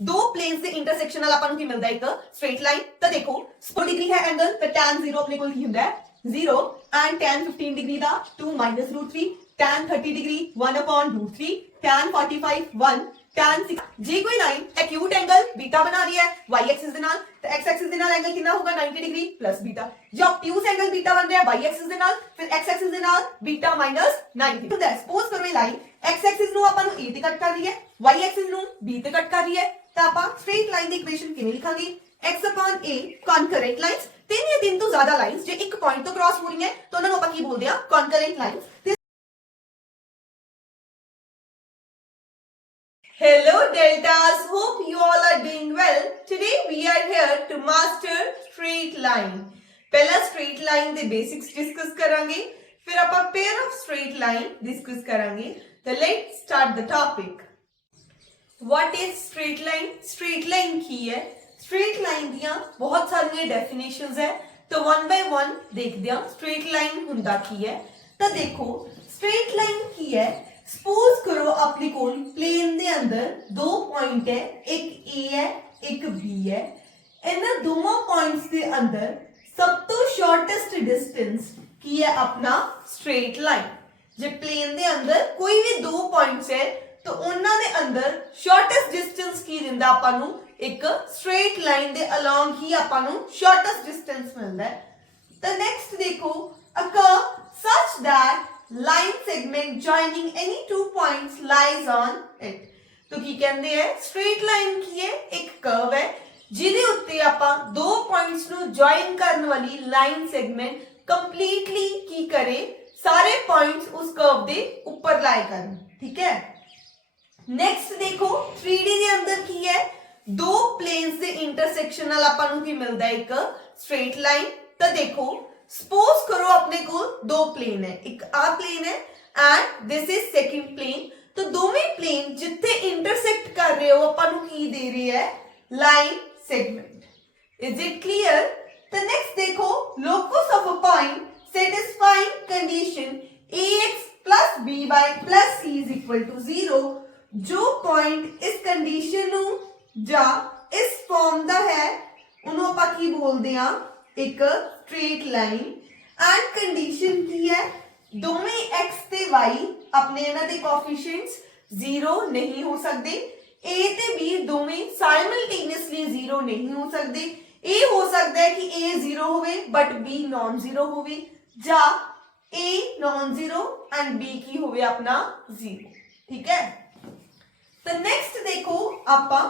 दो प्लेन्स ਦੇ ਇੰਟਰਸੈਕਸ਼ਨ ਨਾਲ ਆਪਾਂ ਨੂੰ ਕੀ ਮਿਲਦਾ ਇੱਕ ਸਟ੍ਰੇਟ ਲਾਈਨ। ਤਾਂ ਦੇਖੋ 100 ਡਿਗਰੀ ਹੈ ਐਂਗਲ ਤਾਂ tan 0 ਆਪਣੇ ਕੋਲ ਕੀ ਹੁੰਦਾ ਹੈ 0 and tan 15 degree the 2 -√3 tan 30 degree 1/√3 tan 45 1 tan 6 ਜੇ ਕੋਈ ਲਾइन एक्यूट एंगल बीटा बना रही है y एक्सिस ਦੇ ਨਾਲ तो x एक्सिस ਦੇ ਨਾਲ एंगल कितना होगा 90 डिग्री प्लस बीटा। जो ऑब्ट्यूज एंगल बीटा बन रहा है y एक्सिस ਦੇ ਨਾਲ फिर x एक्सिस ਦੇ ਨਾਲ बीटा माइनस 90। तो सपोज करो ये लाइन x एक्सिस ਨੂੰ ਆਪਾਂ ਨੂੰ a ਤੇ ਕੱਟ ਕਰ ਰਹੀ ਹੈ y एक्सिस ਨੂੰ b ਤੇ ਕੱਟ ਕਰ ਰਹੀ ਹੈ ਤਾਂ ਆਪਾਂ स्ट्रेट लाइन ਦੀ इक्वेशन ਕਿਵੇਂ ਲਿਖਾਂਗੇ x/a कॉन्करेंट लाइंस। तीन या तीन ਤੋਂ ਜ਼ਿਆਦਾ ਲਾਈਨਸ ਜੇ ਇੱਕ ਪੁਆਇੰਟ ਤੋਂ ਕ੍ਰਾਸ ਹੋ ਰਹੀਆਂ ਤਾਂ ਉਹਨਾਂ ਨੂੰ ਆਪਾਂ ਕੀ ਬੋਲਦੇ ਆ concurrent lines. Hello Deltas, hope you all are doing well. Today we are here to master straight line. पहला straight line ਦੇ basics discuss ਕਰਾਂਗੇ ਫਿਰ ਆਪਾਂ pair of straight line discuss ਕਰਾਂਗੇ। तो let's start the topic. What is straight line? Straight line ਕੀ ਹੈ? Straight line ਦੀਆਂ ਬਹੁਤ ਸਾਰੀਆਂ definitions ਹੈ तो one by one ਦੇਖਦੇ ਹਾਂ straight line ਹੁੰਦਾ ਕੀ ਹੈ। ਤਾਂ ਦੇਖੋ straight line ਕੀ ਹੈ सपोज करो अपने कोल प्लेन दे अंदर दो पॉइंट है एक ए है एक बी है इन्हां दोनों पॉइंट्स दे अंदर सब तो शॉर्टेस्ट डिस्टेंस की है अपना स्ट्रेट लाइन। जे प्लेन दे अंदर कोई भी दो पॉइंट्स है तो उन्हां दे अंदर शॉर्टेस्ट डिस्टेंस की दिंदा आपां नूं एक स्ट्रेट लाइन दे अलोंग ही आपां नूं शॉर्टेस्ट डिस्टेंस मिलदा है। तो नेक्स्ट देखो a curve such that line segment joining any two points lies on it। तो की कहते हैं straight line की है एक curve है जिदे उत्ते आपां दो points नु join करने वाली line segment completely की करे सारे points उस curve दे ऊपर lie करन। ठीक है next देखो 3D दे अंदर की है दो planes दे intersection नाल आपां नु की मिलदा है एक straight line। तो देखो सपोज करो अपने को दो प्लेन है एक आ प्लेन है and this is second plane. तो दोवें प्लेन जिथे इंटरसेक्ट कर रहे हो अपन की दे रही है line segment. Is it clear? तो नेक्स्ट देखो locus of a point satisfying condition ax plus by plus c is equal to 0। जो पॉइंट इस कंडीशन ਨੂੰ ਜਾਂ ਇਸ ਫਾਰਮ ਦਾ ਹੈ ਉਹਨੂੰ ਆਪਾਂ ਕੀ ਬੋਲਦੇ ਆ एक स्ट्रेट लाइन एंड कंडीशन की है दोवें x ते y अपने इन्हां दे कोएफिशिएंट्स 0 नहीं हो सकते a ते b दोवें साइमल्टेनियसली 0 नहीं हो सकते। ए हो सकता है कि a 0 होवे बट b नॉन 0 होवे या a नॉन 0 एंड b की होवे अपना 0। ठीक है तो नेक्स्ट देखो आपां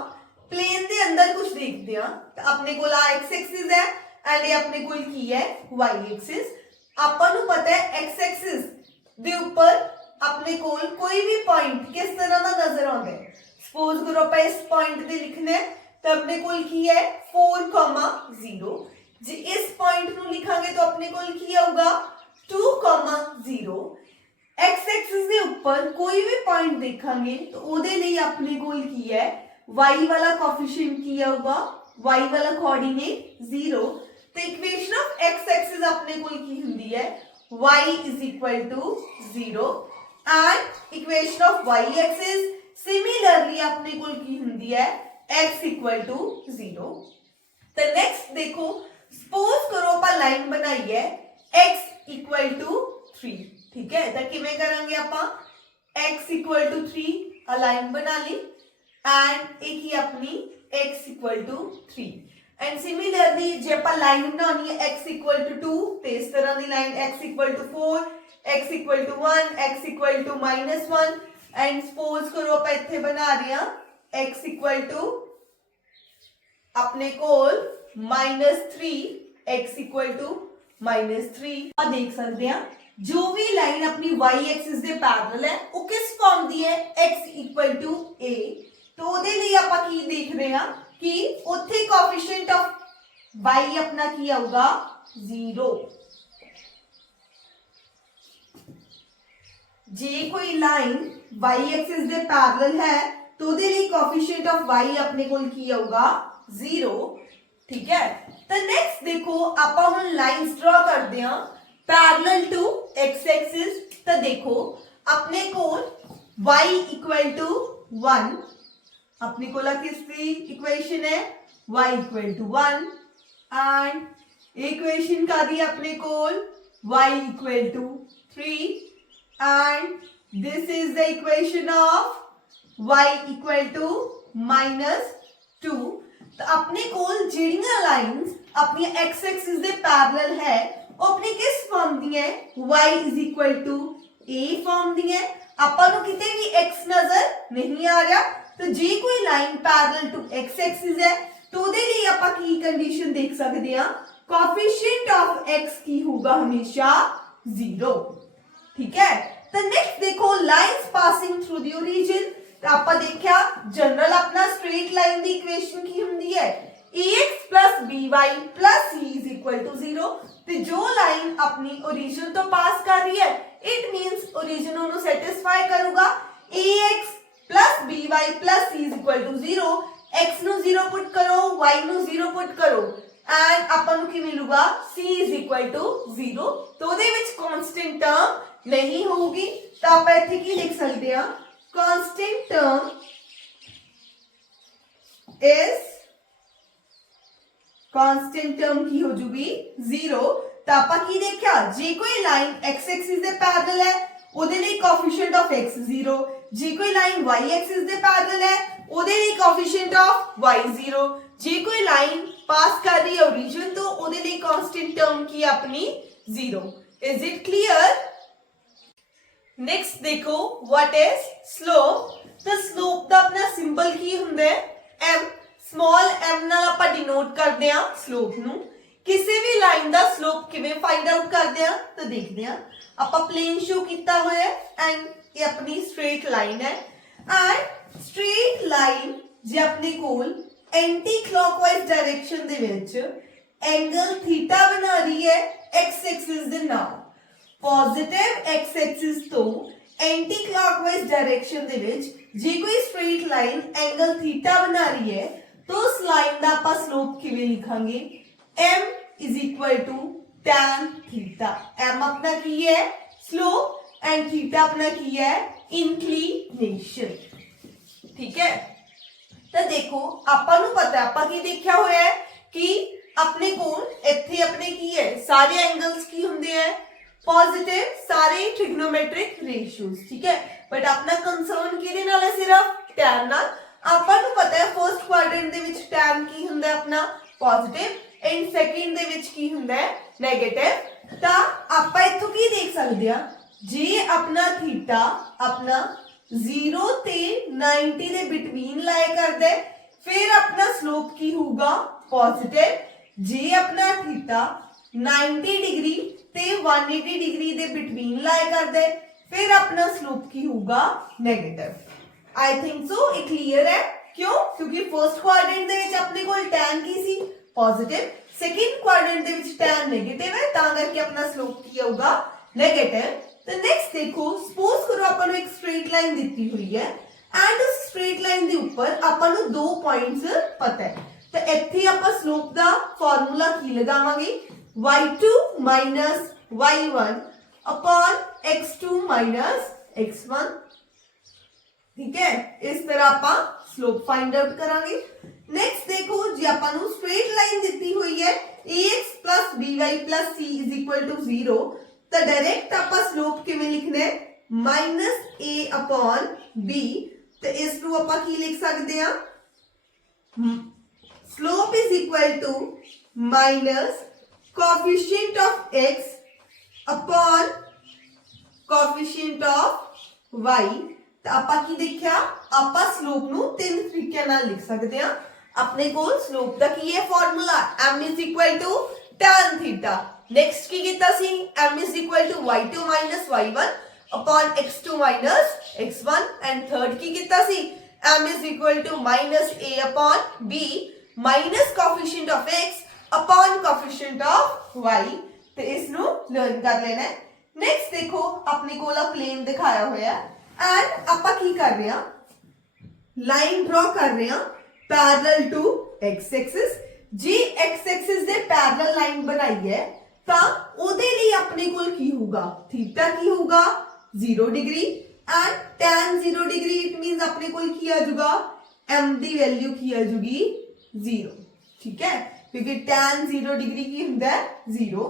प्लेन दे अंदर कुछ देखते हैं तो अपने को x एक्सिस है एंड ये अपने कोल की है y एक्सिस। ਆਪਾਂ ਨੂੰ ਪਤਾ ਹੈ x एक्सिस ਦੇ ਉੱਪਰ ਆਪਣੇ ਕੋਲ ਕੋਈ ਵੀ ਪੁਆਇੰਟ ਕਿਸ ਤਰ੍ਹਾਂ ਦਾ ਨਜ਼ਰ ਆਉਂਦਾ ਹੈ। ਸਪੋਜ਼ ਕਰੋ ਆਪਾਂ ਇਸ ਪੁਆਇੰਟ ਤੇ ਲਿਖਣਾ ਹੈ ਤਾਂ ਆਪਣੇ ਕੋਲ ਕੀ ਹੈ 4,0। ਜੇ ਇਸ ਪੁਆਇੰਟ ਨੂੰ ਲਿਖਾਂਗੇ ਤਾਂ ਆਪਣੇ ਕੋਲ ਕੀ ਆਊਗਾ 2,0। x एक्सिस ਦੇ ਉੱਪਰ ਕੋਈ ਵੀ ਪੁਆਇੰਟ ਦੇਖਾਂਗੇ ਤਾਂ ਉਹਦੇ ਲਈ ਆਪਣੇ ਕੋਲ ਕੀ ਹੈ y ਵਾਲਾ ਕੋਐਫੀਸ਼ੀਐਂਟ ਕੀ ਆਊਗਾ y ਵਾਲਾ ਕੋਆਰਡੀनेट 0। तो इक्वेशन ऑफ x एक्सिस अपने को की हुंदी है y is equal to 0 and equation of y axis similarly अपने को की हुंदी है x equal to 0। तो नेक्स्ट देखो सपोज करो अपन लाइन बनाई है x equal to 3। ठीक है तो किवें करांगे अपन x equal to 3 a line बना ली एंड एक ही अपनी x equal to 3 and similarly जे ਆਪਾਂ ਲਾਈਨ ਬਣਾਉਣੀ ਹੈ x equal to 2 ਤੇ ਇਸ ਤਰ੍ਹਾਂ ਦੀ line x equal to 4 x equal to 1 x equal to -1 and suppose करो ਆਪਾਂ ਇੱਥੇ ਬਣਾ ਰਹੇ ਹਾਂ x equal to ਆਪਣੇ ਕੋਲ -3 x equal to -3 ਆ ਦੇਖ ਸਕਦੇ ਹਾਂ ਜੋ ਵੀ ਲਾਈਨ ਆਪਣੀ y एक्सिस ਦੇ ਪੈਰਲਲ ਹੈ ਉਹ ਕਿਸ ਫਾਰਮ ਦੀ ਹੈ x equal to a। तो ਉਹਦੇ ਲਈ ਆਪਾਂ ਕੀ ਦੇਖ ਰਹੇ ਹਾਂ कि ਉੱਥੇ ਕੋਐਫੀਸ਼ੀਐਂਟ ਆਫ y अपना की आऊगा 0। जे कोई लाइन y एक्सिस दे पैरेलल है तो ਉਹਦੇ ਲਈ ਕੋਐਫੀਸ਼ੀਐਂਟ ਆਫ y अपने ਕੋਲ ਕੀ ਆਊਗਾ 0। ठीक है तो नेक्स्ट देखो ਆਪਾਂ ਹੁਣ ਲਾਈਨਸ ਡਰਾ ਕਰਦੇ ਹਾਂ पैरेलल टू x एक्सिस। तो देखो अपने कोल y equal to 1 अपने कोल किसकी इक्वेशन है y equal to 1 and equation का दी अपने कोल y equal to 3 and this is the equation of y equal to -2। तो अपने कोल ਜਿਹੜੀਆਂ ਲਾਈਨਸ ਆਪਣੀ x एक्सिस ਦੇ ਪੈਰਲਲ ਹੈ ਉਹ ਆਪਣੀ ਕਿਸ ਫਾਰਮ ਦੀ ਹੈ y is equal to a form ਦੀ ਹੈ। ਆਪਾਂ ਨੂੰ ਕਿਤੇ ਵੀ x ਨਜ਼ਰ ਨਹੀਂ ਆ ਰਿਹਾ तो जे कोई line parallel to x axis है तो ਉਹਦੇ ਲਈ ਆਪਾਂ ਕੀ ਕੰਡੀਸ਼ਨ ਦੇਖ ਸਕਦੇ ਹਾਂ ਕੋਐਫੀਸ਼ੀਐਂਟ ਆਫ x ਕੀ ਹੋਗਾ ਹਮੇਸ਼ਾ 0। ਠੀਕ ਹੈ। ਤਾਂ ਨੈਕਸਟ ਦੇਖੋ ਲਾਈਨਸ ਪਾਸਿੰਗ ਥਰੂ ਦੀ origin। ਤਾਂ ਆਪਾਂ ਦੇਖਿਆ ਜਨਰਲ ਆਪਣਾ ਸਟ੍ਰੇਟ ਲਾਈਨ ਦੀ ਇਕੁਏਸ਼ਨ ਕੀ ਹੁੰਦੀ ਹੈ ax by c 0। ਤੇ ਜੋ ਲਾਈਨ ਆਪਣੀ origin ਤੋਂ ਪਾਸ ਕਰ ਰਹੀ ਹੈ ਇਟ ਮੀਨਸ origin ਉਹਨੂੰ ਸੈਟੀਸਫਾਈ ਕਰੂਗਾ ax by c 0। x ਨੂੰ 0 ਪੁੱਟ ਕਰੋ y ਨੂੰ 0 ਪੁੱਟ ਕਰੋ ਐਂਡ ਆਪਾਂ ਨੂੰ ਕੀ ਮਿਲੂਗਾ c 0। तो ਉਹਦੇ ਵਿੱਚ ਕਾਂਸਟੈਂਟ ਟਰਮ ਨਹੀਂ ਹੋਊਗੀ ਤਾਂ ਆਪਾਂ ਇੱਥੇ ਕੀ ਲਿਖ ਸਕਦੇ ਹਾਂ constant term is constant term की हो जूगी 0। तो आपा की देखा जे कोई लाइन x एक्सिस दे पैरेलल है ओदे लिए कोएफिशिएंट ऑफ x 0। जे कोई लाइन y एक्सिस दे पैरेलल है ओदे लिए कोएफिशिएंट ऑफ y 0। जे कोई लाइन पास कर रही है ओरिजिन तो ओदे लिए कांस्टेंट टर्म की अपनी 0। Is it clear? नेक्स्ट देखो व्हाट इज स्लोप। तो स्लोप दा अपना सिंबल की हुंदा है m। स्मॉल m ਨਾਲ ਆਪਾਂ ਡਿਨੋਟ ਕਰਦੇ ਆ ਸਲੋਪ ਨੂੰ। ਕਿਸੇ ਵੀ ਲਾਈਨ ਦਾ ਸਲੋਪ ਕਿਵੇਂ ਫਾਈਂਡ ਆਊਟ ਕਰਦੇ ਆ ਤਾਂ ਦੇਖਦੇ ਆ। ਆਪਾਂ ਪਲੇਨ ਸ਼ੋ ਕੀਤਾ ਹੋਇਆ ਹੈ ਐਂਡ ਇਹ ਆਪਣੀ ਸਟ੍ਰੇਟ ਲਾਈਨ ਹੈ ਐਂਡ ਸਟ੍ਰੇਟ ਲਾਈਨ ਜੇ ਆਪਣੇ ਕੋਲ ਐਂਟੀ ਕਲੌਕਵਾਈਜ਼ ਡਾਇਰੈਕਸ਼ਨ ਦੇ ਵਿੱਚ ਐਂਗਲ ਥੀਟਾ ਬਣਾ ਰਹੀ ਹੈ x ਐਕਸਿਸ ਦੇ ਨਾਲ। ਪੋਜ਼ਿਟਿਵ x ਐਕਸਿਸ ਤੋਂ ਐਂਟੀ ਕਲੌਕਵਾਈਜ਼ ਡਾਇਰੈਕਸ਼ਨ ਦੇ ਵਿੱਚ ਜੇ ਕੋਈ ਸਟ੍ਰੇਟ ਲਾਈਨ ਐਂਗਲ ਥੀਟਾ ਬਣਾ ਰਹੀ ਹੈ तो उस लाइन का आप स्लोप किवें लिखांगे m = tan थीटा। m अपना की है स्लोप एंड थीटा अपना की है इंक्लिनेशन। ठीक है। तो देखो आपां नूं पता आपां की देखा होया है कि अपने कोल इत्थे अपने की है सारे एंगल्स की हुंदे हैं पॉजिटिव सारे ट्रिग्नोमेट्रिक रेशियोज। ठीक है। बट अपना कंसर्न किहदे नाल है सिर्फ tan नाल। ਆਪਾਂ ਨੂੰ ਪਤਾ ਹੈ ਫਰਸਟ ਕੁਆਡਰੈਂਟ ਦੇ ਵਿੱਚ tan ਕੀ ਹੁੰਦਾ ਆਪਣਾ ਪੋਜ਼ਿਟਿਵ ਐਂਡ ਸੈਕੰਡ ਦੇ ਵਿੱਚ ਕੀ ਹੁੰਦਾ ਹੈ ਨੈਗੇਟਿਵ। ਤਾਂ ਆਪਾਂ ਇੱਥੋਂ ਕੀ ਦੇਖ ਸਕਦੇ ਆ ਜੇ ਆਪਣਾ ਥੀਟਾ ਆਪਣਾ 0 ਤੇ 90 ਦੇ ਬਿਟਵੀਨ ਲਾਇਆ ਕਰਦਾ ਫਿਰ ਆਪਣਾ ਸਲੋਪ ਕੀ ਹੋਊਗਾ ਪੋਜ਼ਿਟਿਵ। ਜੇ ਆਪਣਾ ਥੀਟਾ 90 ਡਿਗਰੀ ਤੇ 180 ਡਿਗਰੀ ਦੇ ਬਿਟਵੀਨ ਲਾਇਆ ਕਰਦਾ ਫਿਰ ਆਪਣਾ ਸਲੋਪ ਕੀ ਹੋਊਗਾ ਨੈਗੇਟਿਵ। I think so ਇਹ clear है क्यों क्योंकि फर्स्ट क्वाड्रेंट ਦੇ ਵਿੱਚ ਆਪਣੇ ਕੋਲ tan ਕੀ ਸੀ ਪੋਜ਼ਿਟਿਵ ਸੈਕੰਡ ਕੁਆਡਰੈਂਟ ਦੇ ਵਿੱਚ tan ਨੈਗੇਟਿਵ ਹੈ ਤਾਂ ਕਰਕੇ ਆਪਣਾ ਸਲੋਪ ਕੀ ਆਊਗਾ ਨੈਗੇਟਿਵ। ਤਾਂ ਨੈਕਸਟ ਦੇਖੋ ਸਪੋਜ਼ ਕਰੋ ਆਪਾਂ ਨੂੰ ਇੱਕ ਸਟ੍ਰੇਟ ਲਾਈਨ ਦਿੱਤੀ ਹੋਈ ਹੈ ਐਂਡ ਉਸ ਸਟ੍ਰੇਟ ਲਾਈਨ ਦੇ ਉੱਪਰ ਆਪਾਂ ਨੂੰ ਦੋ ਪੁਆਇੰਟਸ ਪਤਾ ਹੈ ਤਾਂ ਇੱਥੇ ਆਪਾਂ ਸਲੋਪ ਦਾ ਫਾਰਮੂਲਾ ਕੀ ਲਗਾਵਾਂਗੇ y2 y1 upon x2 x1। ठीक है। इस तरह आप स्लोप फाइंड आउट करांगे। नेक्स्ट देखो जी ਆਪਾਂ ਨੂੰ स्ट्रेट लाइन ਦਿੱਤੀ ਹੋਈ ਹੈ ax by c = 0। ਤਾਂ डायरेक्ट ਆਪਾਂ स्लोप ਕਿਵੇਂ ਲਿਖਣਾ ਹੈ -a/b। ਤੇ ਇਸ ਨੂੰ ਆਪਾਂ ਕੀ ਲਿਖ ਸਕਦੇ ਹਾਂ slope = coefficient of x upon coefficient of y। ਤਾਂ ਆਪਾਂ ਕੀ ਦੇਖਿਆ ਆਪਾਂ ਸਲੋਪ ਨੂੰ ਤਿੰਨ ਤਰੀਕਿਆਂ ਨਾਲ ਲਿਖ ਸਕਦੇ ਹਾਂ। ਆਪਣੇ ਕੋਲ ਸਲੋਪ ਦਾ ਕੀ ਹੈ formula m = tan theta. Next ਕੀ ਕੀਤਾ ਸੀ m = y2 - y1 upon x2 - x1 and third ਕੀ ਕੀਤਾ ਸੀ m = -a/b minus coefficient of x upon coefficient of y। ਤੇ ਇਸ ਨੂੰ ਲਰਨ ਕਰ ਲੈਣਾ ਹੈ। ਨੈਕਸਟ ਦੇਖੋ ਆਪਣੇ ਕੋਲ ਆ ਪਲੇਨ ਦਿਖਾਇਆ ਹੋਇਆ ਹੈ एंड ਆਪਾਂ ਕੀ ਕਰ ਰਹੇ ਹਾਂ ਲਾਈਨ ਡਰਾ ਕਰ ਰਹੇ ਹਾਂ ਪੈਰਲਲ ਟੂ x ਐਕਸਿਸ। ਜੇ x ਐਕਸਿਸ ਦੇ ਪੈਰਲਲ ਲਾਈਨ ਬਣਾਈ ਹੈ ਤਾਂ ਉਹਦੇ ਲਈ ਆਪਣੇ ਕੋਲ ਕੀ ਹੋਊਗਾ ਥੀਟਾ ਕੀ ਹੋਊਗਾ 0 degree and tan 0 degree it means अपने कोल की आ जाऊगा m ਦੀ ਵੈਲਿਊ ਕੀ ਆ ਜੂਗੀ 0 ਠੀਕ ਹੈ ਕਿਉਂਕਿ tan 0 ਡਿਗਰੀ ਕੀ ਹੁੰਦਾ ਹੈ 0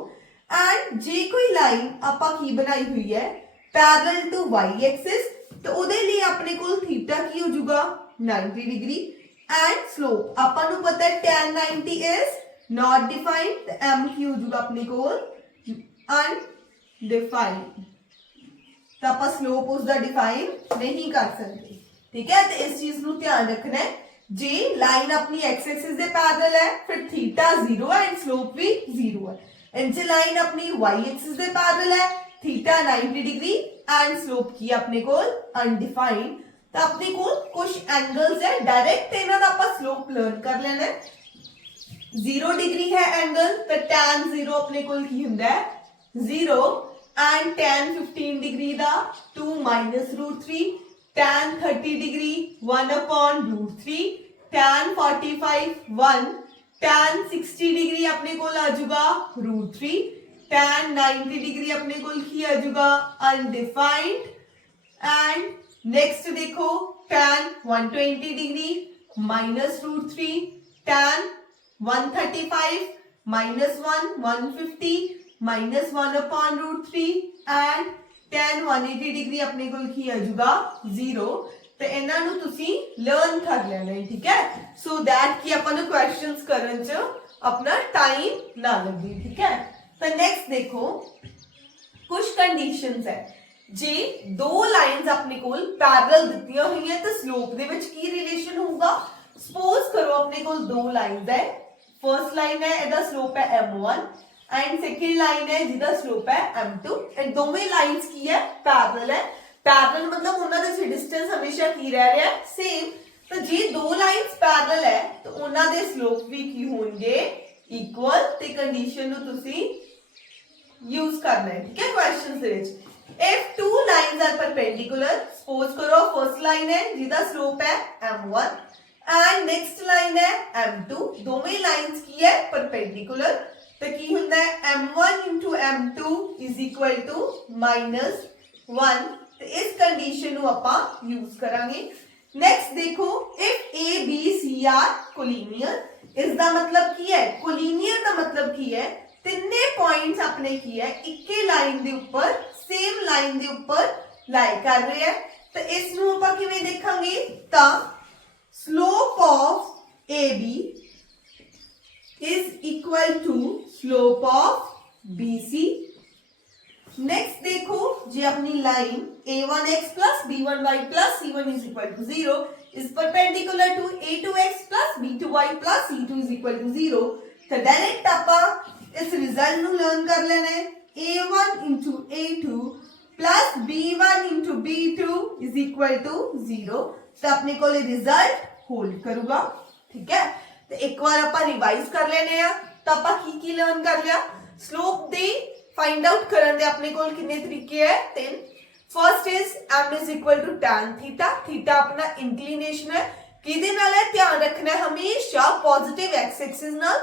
ਐਂਡ ਜੇ ਕੋਈ ਲਾਈਨ ਆਪਾਂ ਕੀ ਬਣਾਈ ਹੋਈ ਹੈ ਪੈਰਲਲ ਟੂ y ਐਕਸਿਸ ਤੇ ਉਹਦੇ ਲਈ ਆਪਣੇ ਕੋਲ ਥੀਟਾ ਕੀ ਹੋ ਜਾਊਗਾ 90 ਡਿਗਰੀ ਐਂਡ ਸਲੋਪ ਆਪਾਂ ਨੂੰ ਪਤਾ ਹੈ tan 90 ਇਜ਼ not defined ਤੇ m ਕੀ ਹੋ ਜਾਊਗਾ ਆਪਣੇ ਕੋਲ undefined ਤਾਂ ਆਪਾਂ ਸਲੋਪ ਉਸ ਦਾ ਡਿਫਾਈਨ ਨਹੀਂ ਕਰ ਸਕਦੇ ठीक है तो इस चीज ਨੂੰ ਧਿਆਨ ਰੱਖਣਾ ਹੈ ਜੇ ਲਾਈਨ ਆਪਣੀ x ਐਕਸਿਸ ਦੇ ਪੈਰਲਲ ਹੈ ਫਿਰ ਥੀਟਾ 0 ਹੈ ਐਂਡ ਸਲੋਪ ਵੀ 0 ਹੈ ਐਂਡ ਜੇ ਲਾਈਨ ਆਪਣੀ y ਐਕਸਿਸ ਦੇ ਪੈਰਲਲ ਹੈ ਥੀਟਾ 90 ਡਿਗਰੀ ਐਂਡ ਸਲੋਪ ਕੀ ਆਪਣੇ ਕੋਲ ਅਨਡਿਫਾਈਨਡ ਤਾਂ ਆਪਣੇ ਕੋਲ ਕੁਝ ਐਂਗਲਸ ਹੈ ਡਾਇਰੈਕਟ ਇਹਨਾਂ ਦਾ ਆਪਾਂ ਸਲੋਪ ਲਰਨ ਕਰ ਲੈਣਾ ਹੈ 0 ਡਿਗਰੀ ਹੈ ਐਂਗਲ ਤਾਂ tan 0 ਆਪਣੇ ਕੋਲ ਕੀ ਹੁੰਦਾ ਹੈ 0 and tan 15 degree the 2 minus root 3 tan 30 degree 1 upon root 3 tan 45 1 tan 60 degree अपने को आ जाऊगा root 3 tan 90 degree अपने को ही आ जाऊगा undefined and next देखो tan 120 degree minus root 3 tan 135 minus 1 150 minus 1 upon root 3 and tan 180 degree अपने को की आ जाऊगा 0 ਤੇ ਇਹਨਾਂ ਨੂੰ ਤੁਸੀਂ ਲਰਨ ਕਰ ਲੈਣਾ ਹੈ ਠੀਕ ਹੈ ਸੋ ਦੈਟ ਕਿ ਆਪਾਂ ਨੂੰ ਕੁਐਸਚਨਸ ਕਰਨ ਚ ਆਪਣਾ ਟਾਈਮ ਨਾ ਲੱਗੇ ਠੀਕ ਹੈ ਤਾਂ ਨੈਕਸਟ ਦੇਖੋ ਕੁਝ ਕੰਡੀਸ਼ਨਸ ਹੈ ਜੇ ਦੋ ਲਾਈਨਸ ਆਪਣੇ ਕੋਲ ਪੈਰਲਲ ਦਿੱਤੀਆਂ ਹੋਈਆਂ ਤਾਂ ਸਲੋਪ ਦੇ ਵਿੱਚ ਕੀ ਰਿਲੇਸ਼ਨ ਹੋਊਗਾ ਸਪੋਜ਼ ਕਰੋ ਆਪਣੇ ਕੋਲ ਦੋ ਲਾਈਨਸ ਹੈ ਫਰਸਟ ਲਾਈਨ ਹੈ ਇਹਦਾ ਸਲੋਪ ਹੈ m1 एंड सेकेंड लाइन है जिसका स्लोप है m2 एंड दोवें लाइंस की है पैरेलल है पैरेलल मतलब उनका दे डिस्टेंस हमेशा की रह रहा है सेम तो जे दो लाइंस पैरेलल है तो उनका दे स्लोप भी की होंगे इक्वल ते कंडीशन नु तुसी यूज करना है ठीक है क्वेश्चंस दे विच if two lines are perpendicular suppose करो फर्स्ट लाइन है जिसका स्लोप है m1 एंड नेक्स्ट लाइन है m2 दोवें लाइंस की है परपेंडिकुलर तो की होता है m1 into m2 is equal to -1 तो इस कंडीशन ਨੂੰ ਆਪਾਂ यूज ਕਰਾਂਗੇ नेक्स्ट देखो if a b c are collinear ਇਸ ਦਾ ਮਤਲਬ ਕੀ ਹੈ collinear ਦਾ ਮਤਲਬ ਕੀ ਹੈ ਤਿੰਨੇ ਪੁਆਇੰਟਸ ਆਪਣੇ ਕੀ ਹੈ ਇੱਕੇ ਲਾਈਨ ਦੇ ਉੱਪਰ ਸੇਮ ਲਾਈਨ ਦੇ ਉੱਪਰ ਲਾਈ ਕਰ ਰਹੇ ਹੈ ਤਾਂ ਇਸ ਨੂੰ ਆਪਾਂ ਕਿਵੇਂ ਦੇਖਾਂਗੇ ਤਾਂ slope of ab is equal to slope of BC. Next देखो जी अपनी line a1x plus b1y plus c1 is equal to 0 is perpendicular to a2x plus b2y plus c2 is equal to 0. तो डायरेक्ट आपा इस result नु learn कर लेना है a1 into a2 plus b1 into b2 is equal to 0. तो अपने को ये रिजल्ट होल्ड करूँगा ठीक है ਤੇ ਇੱਕ ਵਾਰ ਆਪਾਂ ਰਿਵਾਈਜ਼ ਕਰ ਲੈਨੇ ਆ ਤਾਂ ਆਪਾਂ ਕੀ ਲਰਨ ਕਰ ਲਿਆ ਸਲੋਪ ਦੇ ਫਾਈਂਡ ਆਊਟ ਕਰਨ ਦੇ ਆਪਣੇ ਕੋਲ ਕਿੰਨੇ ਤਰੀਕੇ ਹੈ ਤਿੰਨ first is m is equal to tan theta theta ਆਪਣਾ ਇੰਕਲੀਨੇਸ਼ਨ ਹੈ ਕਿਹਦੇ ਨਾਲ ਹੈ ਧਿਆਨ ਰੱਖਣਾ ਹੈ ਹਮੇਸ਼ਾ ਪੋਜ਼ਿਟਿਵ x ਐਕਸਿਸ ਨਾਲ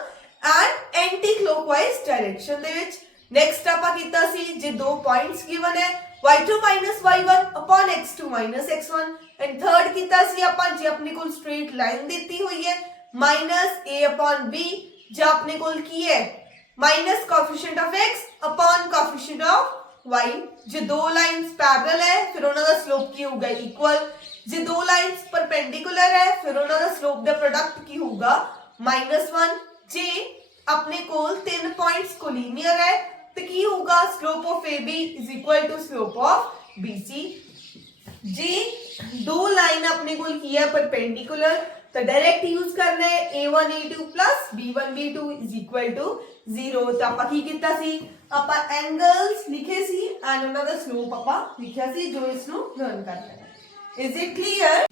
ਐਂਡ ਐਂਟੀ ਕਲੋਕਵਾਈਜ਼ ਡਾਇਰੈਕਸ਼ਨ ਦੇ ਵਿੱਚ ਨੈਕਸਟ ਆਪਾਂ ਕੀਤਾ ਸੀ ਜੇ ਦੋ ਪੁਆਇੰਟਸ ਗਿਵਨ ਹੈ y2 y1 upon x2 x1 and third ਕੀਤਾ ਸੀ ਆਪਾਂ ਜੇ ਆਪਣੇ ਕੋਲ ਸਟ੍ਰੇਟ ਲਾਈਨ ਦਿੱਤੀ ਹੋਈ ਹੈ minus a upon b जो अपने कोल की है minus coefficient of x upon coefficient of y जो दो लाइंस पैरेलल है फिर उनका स्लोप की होगा इक्वल जो दो लाइंस परपेंडिकुलर है फिर उनका स्लोप दा प्रोडक्ट की होगा -1 जे अपने कोल तीन पॉइंट्स कोलिनियर है तो की होगा slope of ab is equal to slope of bc जे दो लाइन अपने कोल की है परपेंडिकुलर तो डायरेक्ट यूज करना है a1 a2 plus b1 b2 is equal to 0 तो ਆਪਾਂ ਕੀ ਕੀਤਾ ਸੀ ਆਪਾਂ ਐਂਗਲਸ ਲਿਖੇ ਸੀ ਐਂਡ ਉਹਨਾਂ ਦਾ ਸਲੋਪ ਆਪਾਂ ਲਿਖਿਆ ਸੀ ਜੋ ਇਸ ਨੂੰ ਲਰਨ ਕਰਨਾ ਹੈ ਇਜ਼ ਇਟ ਕਲੀਅਰ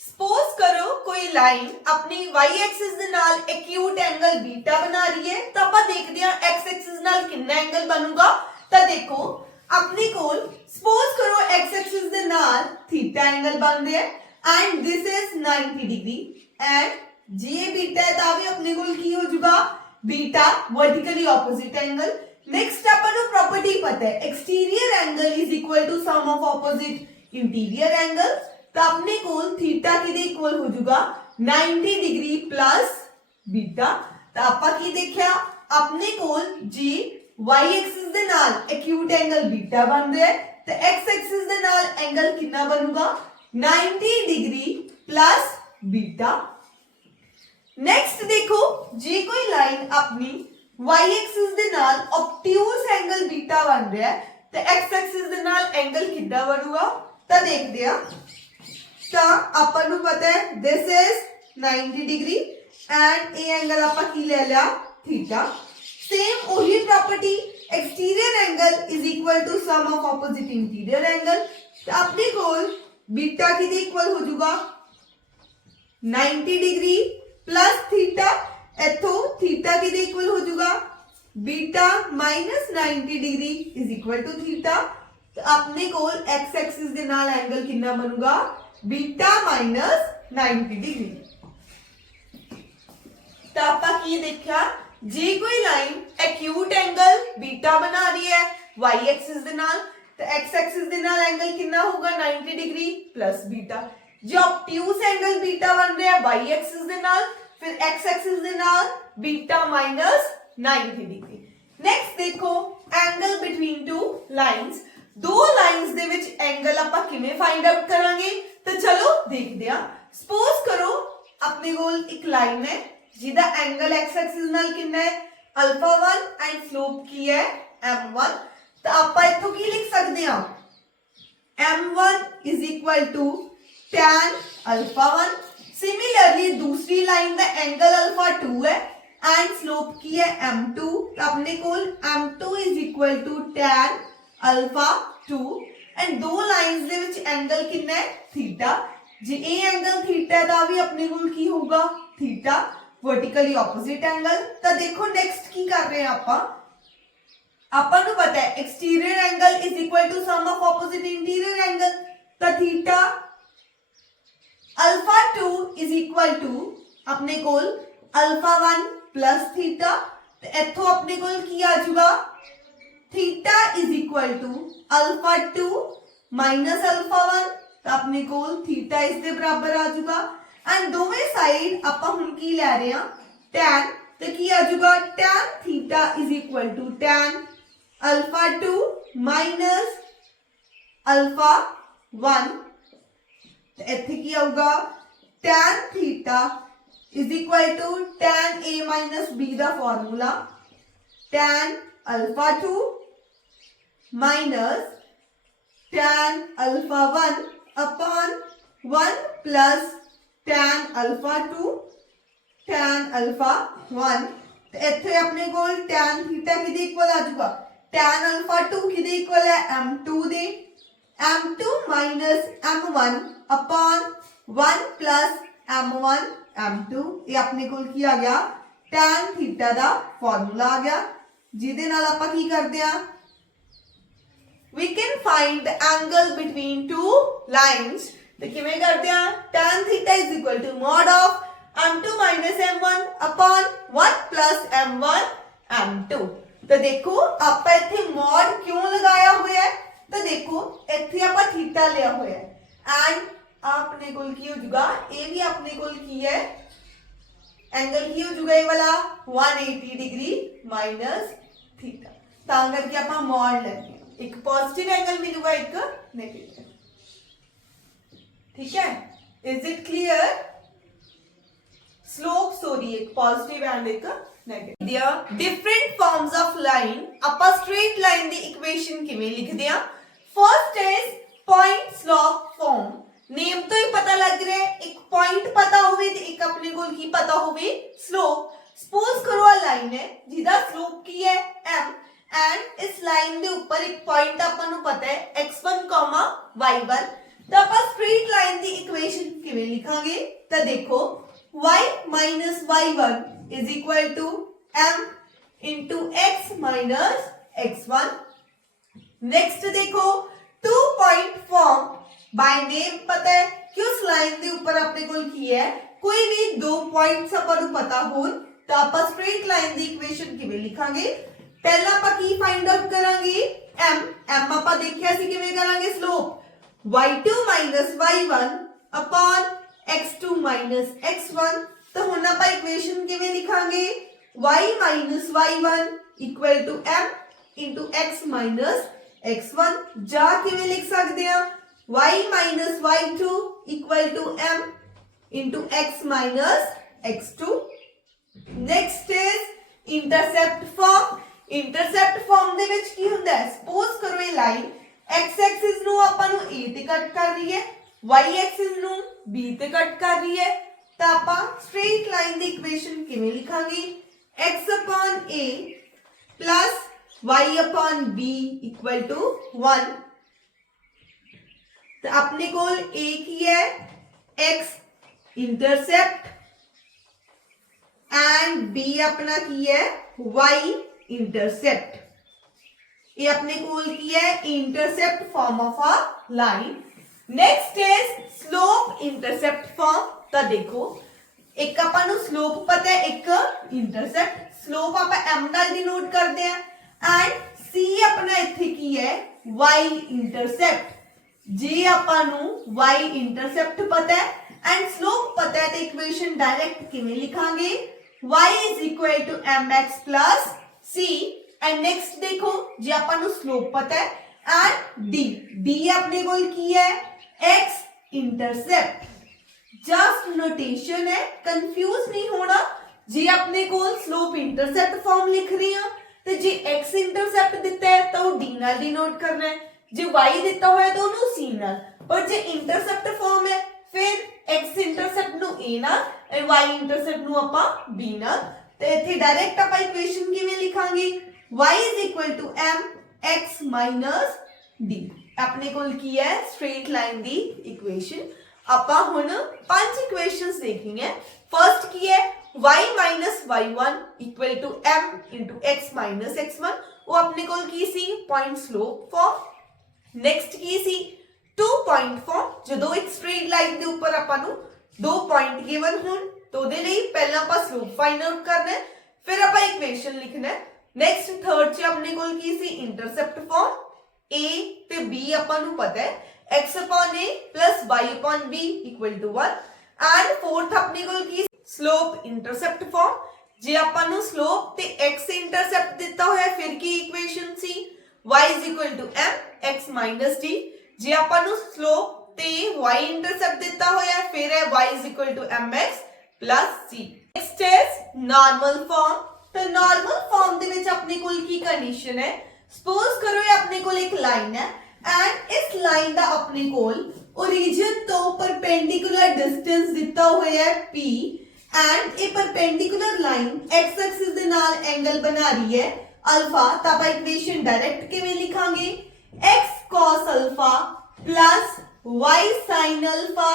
ਸਪੋਜ਼ ਕਰੋ ਕੋਈ ਲਾਈਨ ਆਪਣੀ y ਐਕਸਿਸ ਦੇ ਨਾਲ ਐਕਿਊਟ ਐਂਗਲ ਬੀਟਾ ਬਣਾ ਰਹੀ ਹੈ ਤਾਂ ਆਪਾਂ ਦੇਖਦੇ ਹਾਂ x ਐਕਸਿਸ ਨਾਲ ਕਿੰਨਾ ਐਂਗਲ ਬਣੂਗਾ ਤਾਂ ਦੇਖੋ ਆਪਣੇ ਕੋਲ ਸਪੋਜ਼ ਕਰੋ x ਐਕਸਿਸ ਦੇ ਨਾਲ ਥੀਟਾ ਐਂਗਲ ਬਣ ਰਿਹਾ ਹੈ and this is 90 degree and J beta है ਤਾਂ ਵੀ ਆਪਣੇ ਕੋਲ ਕੀ ਹੋ ਜਾਊਗਾ beta vertically opposite angle next ਆਪਾਂ ਨੂੰ property ਪਤਾ ਹੈ exterior angle is equal to sum of opposite interior angles ਤਾਂ ਆਪਣੇ ਕੋਲ ਥੀਟਾ ਕਿਹਦੇ ਇਕੁਅਲ ਹੋ ਜਾਊਗਾ 90 डिग्री प्लस बीटा। ਤਾਂ ਆਪਾਂ ਕੀ ਦੇਖਿਆ ਆਪਣੇ ਕੋਲ ਜੀ y ਐਕਸਿਸ ਦੇ ਨਾਲ ਐਕਿਊਟ ਐਂਗਲ ਬੀਟਾ ਬਣ ਰਿਹਾ ਹੈ ਤੇ x ਐਕਸਿਸ ਦੇ ਨਾਲ ਐਂਗਲ ਕਿੰਨਾ ਬਣੂਗਾ 90 डिग्री प्लस बीटा। नेक्स्ट देखो जे कोई लाइन अपनी y एक्सिस दे नाल ऑब्ट्यूज एंगल बीटा बन रहा है ते x एक्सिस दे नाल एंगल कितना बनूगा ता देखदे आ। ता ਆਪਾਂ ਨੂੰ पता है this is 90 degree and a angle ਆਪਾਂ ਕੀ ਲੈ ਲਿਆ थीटा। सेम वही property exterior angle is equal to sum of opposite interior angle. तो अपने कोल बीटा किदे इक्वल हो जाऊगा 90 डिग्री प्लस थीटा। इथों थीटा किदे इक्वल हो जाऊगा beta minus 90 degree is equal to theta. तो अपने कोल एक्स एक्सिस दे नाल एंगल कितना बनूगा बीटा माइनस 90 डिग्री। तो आपा की देखा जे कोई लाइन एक्यूट एंगल बीटा बना रही है y एक्सिस दे नाल तो x एक्सिस दे नाल एंगल कितना होगा 90 डिग्री प्लस बीटा। जो ऑब्ट्यूज एंगल बीटा बन रहा है y एक्सिस दे नाल फिर x एक्सिस दे नाल बीटा माइनस 90 डिग्री। नेक्स्ट देखो एंगल बिटवीन टू लाइंस। दो लाइंस दे विच एंगल आपां किवें फाइंड आउट करांगे तो चलो देखदे हां। सपोज करो अपने कोल एक लाइन है जिदा एंगल x एक्सिस नाल कितना है अल्फा 1 एंड स्लोप की है m1। तो आपां इथों की लिख सकते हैं m1 is equal to tan alpha 1। Similarly दूसरी लाइन का एंगल अल्फा 2 है एंड स्लोप की है m2। तो अपने कोल m2 is equal to tan alpha 2 and दो लाइंस दे विच एंगल कितना है थीटा। जे ए एंगल थीटा दा भी अपने कोल की होगा थीटा वर्टिकली ऑपोजिट एंगल। तो देखो नेक्स्ट की कर रहे हैं आपन नु पता है exterior angle is equal to sum of opposite interior angle. तो theta alpha 2 is equal to अपने कोल अल्फा 1 प्लस थीटा। तो इथों अपने कोल की आ जाऊगा theta is equal to alpha 2 minus alpha 1। तो अपने कोल थीटा इस दे बराबर आ जाऊगा एंड दोवें साइड आपां हुण की ले रहे हां tan। तो की आ जाऊगा tan theta is equal to tan alpha 2 minus alpha 1। तो इत्थे की आऊगा tan theta is equal to tan a minus b दा formula tan alpha 2 minus tan alpha 1 upon 1 plus tan alpha 2 tan alpha 1। तो इत्थे अपने कोल tan थीटा किदे इक्वल आ जाऊगा tan अल्फा 2 किदे इक्वल है m2 दे m2 minus m1 upon 1 plus m1 m2। ये अपने कोल की आ गया tan थीटा दा फार्मूला आ गया जिदे नाल आपां की करदे आ we can find the angle between two lines। तो किवें करते हैं tan theta is equal to mod of m2 minus m1 upon 1 plus m1 m2। तो देखो आपां इत्थे मॉड क्यों लगाया हुआ है तो देखो इत्थे आपां थीटा लिया हुआ है एंड अपने कोल की हो जाऊगा ए भी अपने कोल की है एंगल की हो जाऊगा ये वाला 180 डिग्री माइनस थीटा। तां करके आपां मॉड लेंगे एक पॉजिटिव एंगल मिलेगा एक नेगेटिव। ठीक है is it clear. Slope sorry एक पॉजिटिव एंड एक negative. There different forms of line ਆਪਾਂ स्ट्रेट लाइन दी इक्वेशन किवें लिखदे आ। First is point slope form. Name तो ही पता लग रहा है एक पॉइंट पता होवे ते एक अपने कोल की पता होवे स्लोप। सपोज करो आ लाइन है जिदा स्लोप की है m एंड इस लाइन दे ऊपर एक पॉइंट अपन नु पता है x1, y1। तो आप स्ट्रेट लाइन दी इक्वेशन किवें लिखांगे तो देखो y minus y1 is equal to m into x minus x1। Next देखो two point form by name पता है कि उस लाइन दे ऊपर अपने कोल की है कोई भी दो पॉइंट्स अपन नु पता हो तो आप स्ट्रेट लाइन दी इक्वेशन किवें लिखांगे। पहला ਆਪਾਂ ਕੀ फाइंड आउट ਕਰਾਂਗੇ m ਆਪਾਂ ਦੇਖਿਆ ਸੀ ਕਿਵੇਂ ਕਰਾਂਗੇ slope y2 y1 upon x2 minus x1। तो हुण आपां इक्वेशन किवें लिखांगे y minus y1 equal to m into x minus x1 जा किवें लिख सकते हैं y minus y2 equal to m into x minus x2। Next is intercept form. Intercept form ਦੇ ਵਿੱਚ ਕੀ ਹੁੰਦਾ ਹੈ ਸਪੋਜ਼ ਕਰੋ ਇਹ ਲਾਈਨ x ਐਕਸਿਸ ਨੂੰ ਆਪਾਂ ਨੂੰ a ਤੇ ਕੱਟ ਕਰ ਰਹੀ ਹੈ y ਐਕਸਿਸ ਨੂੰ b ਤੇ ਕੱਟ ਕਰ ਰਹੀ ਹੈ ਤਾਂ ਆਪਾਂ ਸਟ੍ਰੇਟ ਲਾਈਨ ਦੀ ਇਕੁਏਸ਼ਨ ਕਿਵੇਂ ਲਿਖਾਂਗੇ x upon a plus y upon b equal to 1। तो अपने कोल a की है x इंटरसेप्ट एंड b अपना की है y इंटरसेप्ट। ये अपने कोल की है intercept form of a line. Next is slope intercept form. तो देखो एक ਆਪਾਂ ਨੂੰ स्लोप पता है एक इंटरसेप्ट स्लोप ਆਪਾਂ m ਨਾਲ डिनोट करते हैं एंड c अपना ਇੱਥੇ ਕੀ है y इंटरसेप्ट। जे ਆਪਾਂ ਨੂੰ y इंटरसेप्ट पता है एंड स्लोप पता है तो इक्वेशन डायरेक्ट किवें लिखांगे y is equal to mx plus c and next देखो जे ਆਪਾਂ ਨੂੰ स्लोप पता है एंड d अपने कोल की है x इंटरसेप्ट। जस्ट नोटेशन है कंफ्यूज नहीं होना जे अपने कोल स्लोप इंटरसेप्ट फॉर्म लिख रही हां ते जे x इंटरसेप्ट दिता है तो d नाल डिनोट करना है जे y दिता होया तो उन्होंने c नाल पर जे इंटरसेप्ट फॉर्म है फिर x इंटरसेप्ट नु a नाल एंड y इंटरसेप्ट नु आपा b नाल। तो इथे डायरेक्ट आपा इक्वेशन किवें लिखांगे y is equal to m x minus d। अपने कोल की है स्ट्रेट लाइन दी इक्वेशन। आपा हुण पांच इक्वेशंस देखेंगे। फर्स्ट की है y minus y1 equal to m into x minus x1 वो अपने कोल की सी पॉइंट स्लोप फॉर्म। नेक्स्ट की सी टू पॉइंट फॉर्म जदों एक स्ट्रेट लाइन दे ऊपर आपां नूं दो पॉइंट गिवन होण तो दे लई पहला आपां स्लोप फाइंड आउट करना है फिर आपां इक्वेशन लिखना है। नेक्स्ट थर्ड च अपने कोल की सी इंटरसेप्ट फॉर्म a ते b आपां नूं पता है x upon a plus y upon b equal to 1 and fourth अपने कोल की स्लोप इंटरसेप्ट फॉर्म जे आपां नूं स्लोप ते x इंटरसेप्ट दिता होया फिर की इक्वेशन सी y is equal to m x minus d जे आपां नूं स्लोप ते y इंटरसेप्ट दिता होया फिर है y is equal to mx plus c। Next is normal form. तो नॉर्मल फॉर्म दे विच अपने कोल की कंडीशन है सपोज करो ये अपने कोल एक लाइन है एंड इस लाइन दा अपने कोल ओरिजिन तो परपेंडिकुलर डिस्टेंस दिता होया है p एंड ये परपेंडिकुलर लाइन x एक्सिस दे नाल एंगल बना रही है अल्फा। तो आप इक्वेशन डायरेक्ट किवें लिखांगे x cos alpha plus y sin alpha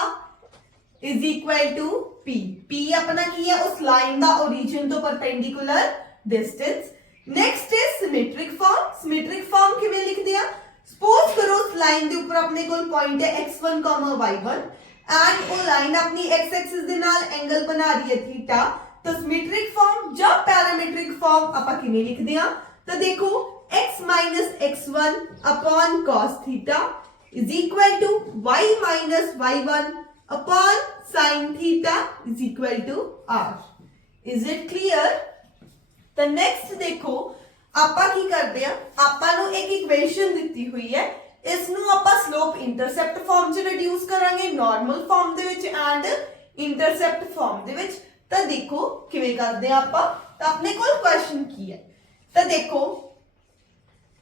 is equal to p अपना की है उस लाइन दा ओरिजिन तो perpendicular distance. Next is symmetric form. Symmetric form किवें लिख दिया सपोज करो उस लाइन दे ऊपर अपने कोल पॉइंट है x1, y1 एंड वो लाइन अपनी x एक्सिस दे नाल एंगल बना रही है थीटा। तो सिमेट्रिक फॉर्म या पैरामीट्रिक फॉर्म आपा किवें लिख दिया तो देखो x x1 upon cos theta is equal to y y1 upon sin theta is equal to r। Is it clear? तो नेक्स्ट देखो आपा की करते हैं आपा नु एक इक्वेशन दिती हुई है इस नु आपा स्लोप इंटरसेप्ट फॉर्म च रिड्यूस करांगे नॉर्मल फॉर्म दे विच एंड इंटरसेप्ट फॉर्म दे विच। तो देखो किवें करदे आपा तो अपने कोल क्वेश्चन की है तो देखो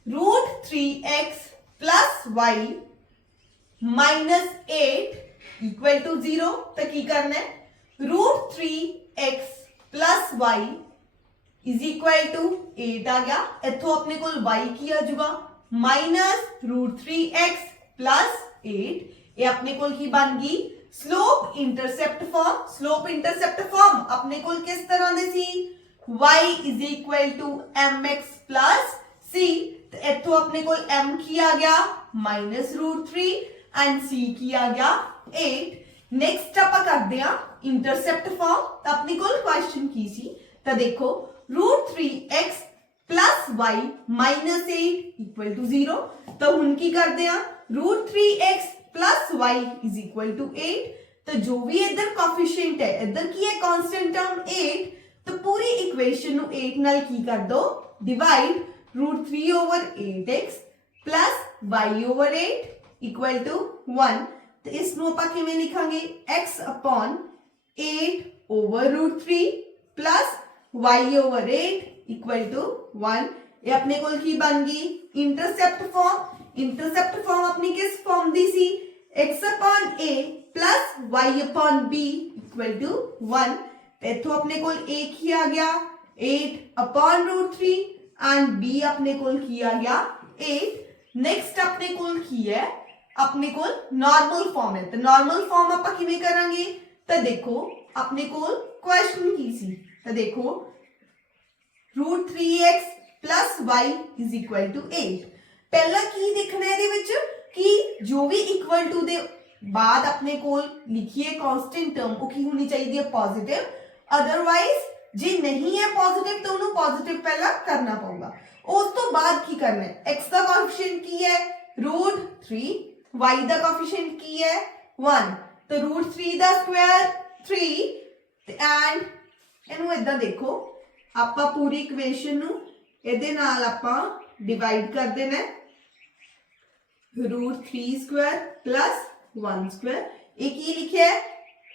√3x plus y minus 8 equal to 0। तो की करना है √3x plus y is equal to 8 आ गया इथों अपने कोल y की आ जाऊगा माइनस √3x प्लस 8 ये अपने कोल की बन गई slope intercept form. Slope intercept form अपने कोल किस तरह दे सी y is equal to mx plus c। तो इथों अपने कोल m की आ गया माइनस √3 एंड c की आ गया 8। नेक्स्ट आप करते हैं इंटरसेप्ट फॉर्म। तो अपने कोल क्वेश्चन की सी तो देखो √3x plus y minus 8 equal to 0। तो हुण की करते हैं √3x plus y is equal to 8। तो जो भी इधर कोफिशिएंट है, इधर की है कांस्टेंट टर्म 8, तो पूरी इक्वेशन ਨੂੰ 8 ਨਾਲ ਕੀ ਕਰ ਦੋ, divide √3 over 8x plus y over 8 equal to 1। तो इसਨੂੰ ਆਪਾਂ ਕਿਵੇਂ ਲਿਖਾਂਗੇ, x upon 8 over √3 plus y over 8 equal to 1। ਇਹ ਆਪਣੇ ਕੋਲ ਕੀ ਬਣ ਗਈ, ਇੰਟਰਸੈਪਟ ਫਾਰਮ। ਇੰਟਰਸੈਪਟ ਫਾਰਮ ਆਪਣੀ ਕਿਸ farm the C, x upon a plus y upon b equal to 1। ਤੇ ਇੱਥੋਂ ਆਪਣੇ ਕੋਲ a ਕੀ ਆ ਗਿਆ, 8 upon √3 and b ਆਪਣੇ ਕੋਲ ਕੀ ਆ ਗਿਆ, 8। ਨੈਕਸਟ ਆਪਣੇ ਕੋਲ ਕੀ ਹੈ, ਆਪਣੇ ਕੋਲ ਨਾਰਮਲ ਫਾਰਮ ਹੈ। ਤੇ ਨਾਰਮਲ ਫਾਰਮ ਆਪਾਂ ਕਿਵੇਂ ਕਰਾਂਗੇ, ਤਾਂ ਦੇਖੋ ਆਪਣੇ ਕੋਲ ਕੁਐਸਚਨ ਕੀ ਸੀ, ਤਾਂ ਦੇਖੋ √3x plus y is equal to 8। ਪਹਿਲਾਂ ਕੀ ਦੇਖਣਾ ਇਹਦੇ ਵਿੱਚ ਕਿ ਜੋ ਵੀ ਇਕੁਅਲ ਟੂ ਦੇ ਬਾਅਦ ਆਪਣੇ ਕੋਲ ਲਿਖੀਏ ਕਾਂਸਟੈਂਟ ਟਰਮ ਉਹ ਕੀ ਹੋਣੀ ਚਾਹੀਦੀ ਹੈ, ਪੋਜ਼ਿਟਿਵ। ਅਦਰਵਾਈਜ਼ ਜੇ ਨਹੀਂ ਹੈ ਪੋਜ਼ਿਟਿਵ ਤਾਂ ਉਹਨੂੰ ਪੋਜ਼ਿਟਿਵ ਪਹਿਲਾਂ ਕਰਨਾ ਪਊਗਾ। ਉਸ ਤੋਂ ਬਾਅਦ ਕੀ ਕਰਨਾ ਹੈ, x ਦਾ ਕੋਐਫੀਸ਼ੀਐਂਟ ਕੀ ਹੈ, √3, y ਦਾ ਕੋਐਫੀਸ਼ੀਐਂਟ ਕੀ ਹੈ, 1। ਤਾਂ √3 ਦਾ ਸਕੁਆਇਰ 3 ਐਂਡ ਇਹਨੂੰ ਇਦਾਂ ਦੇਖੋ, ਆਪਾਂ ਪੂਰੀ ਇਕੁਏਸ਼ਨ ਨੂੰ ਇਹਦੇ ਨਾਲ ਆਪਾਂ डिवाइड कर देना है, √3 स्क्वायर प्लस 1 स्क्वायर। एक ही लिखे है,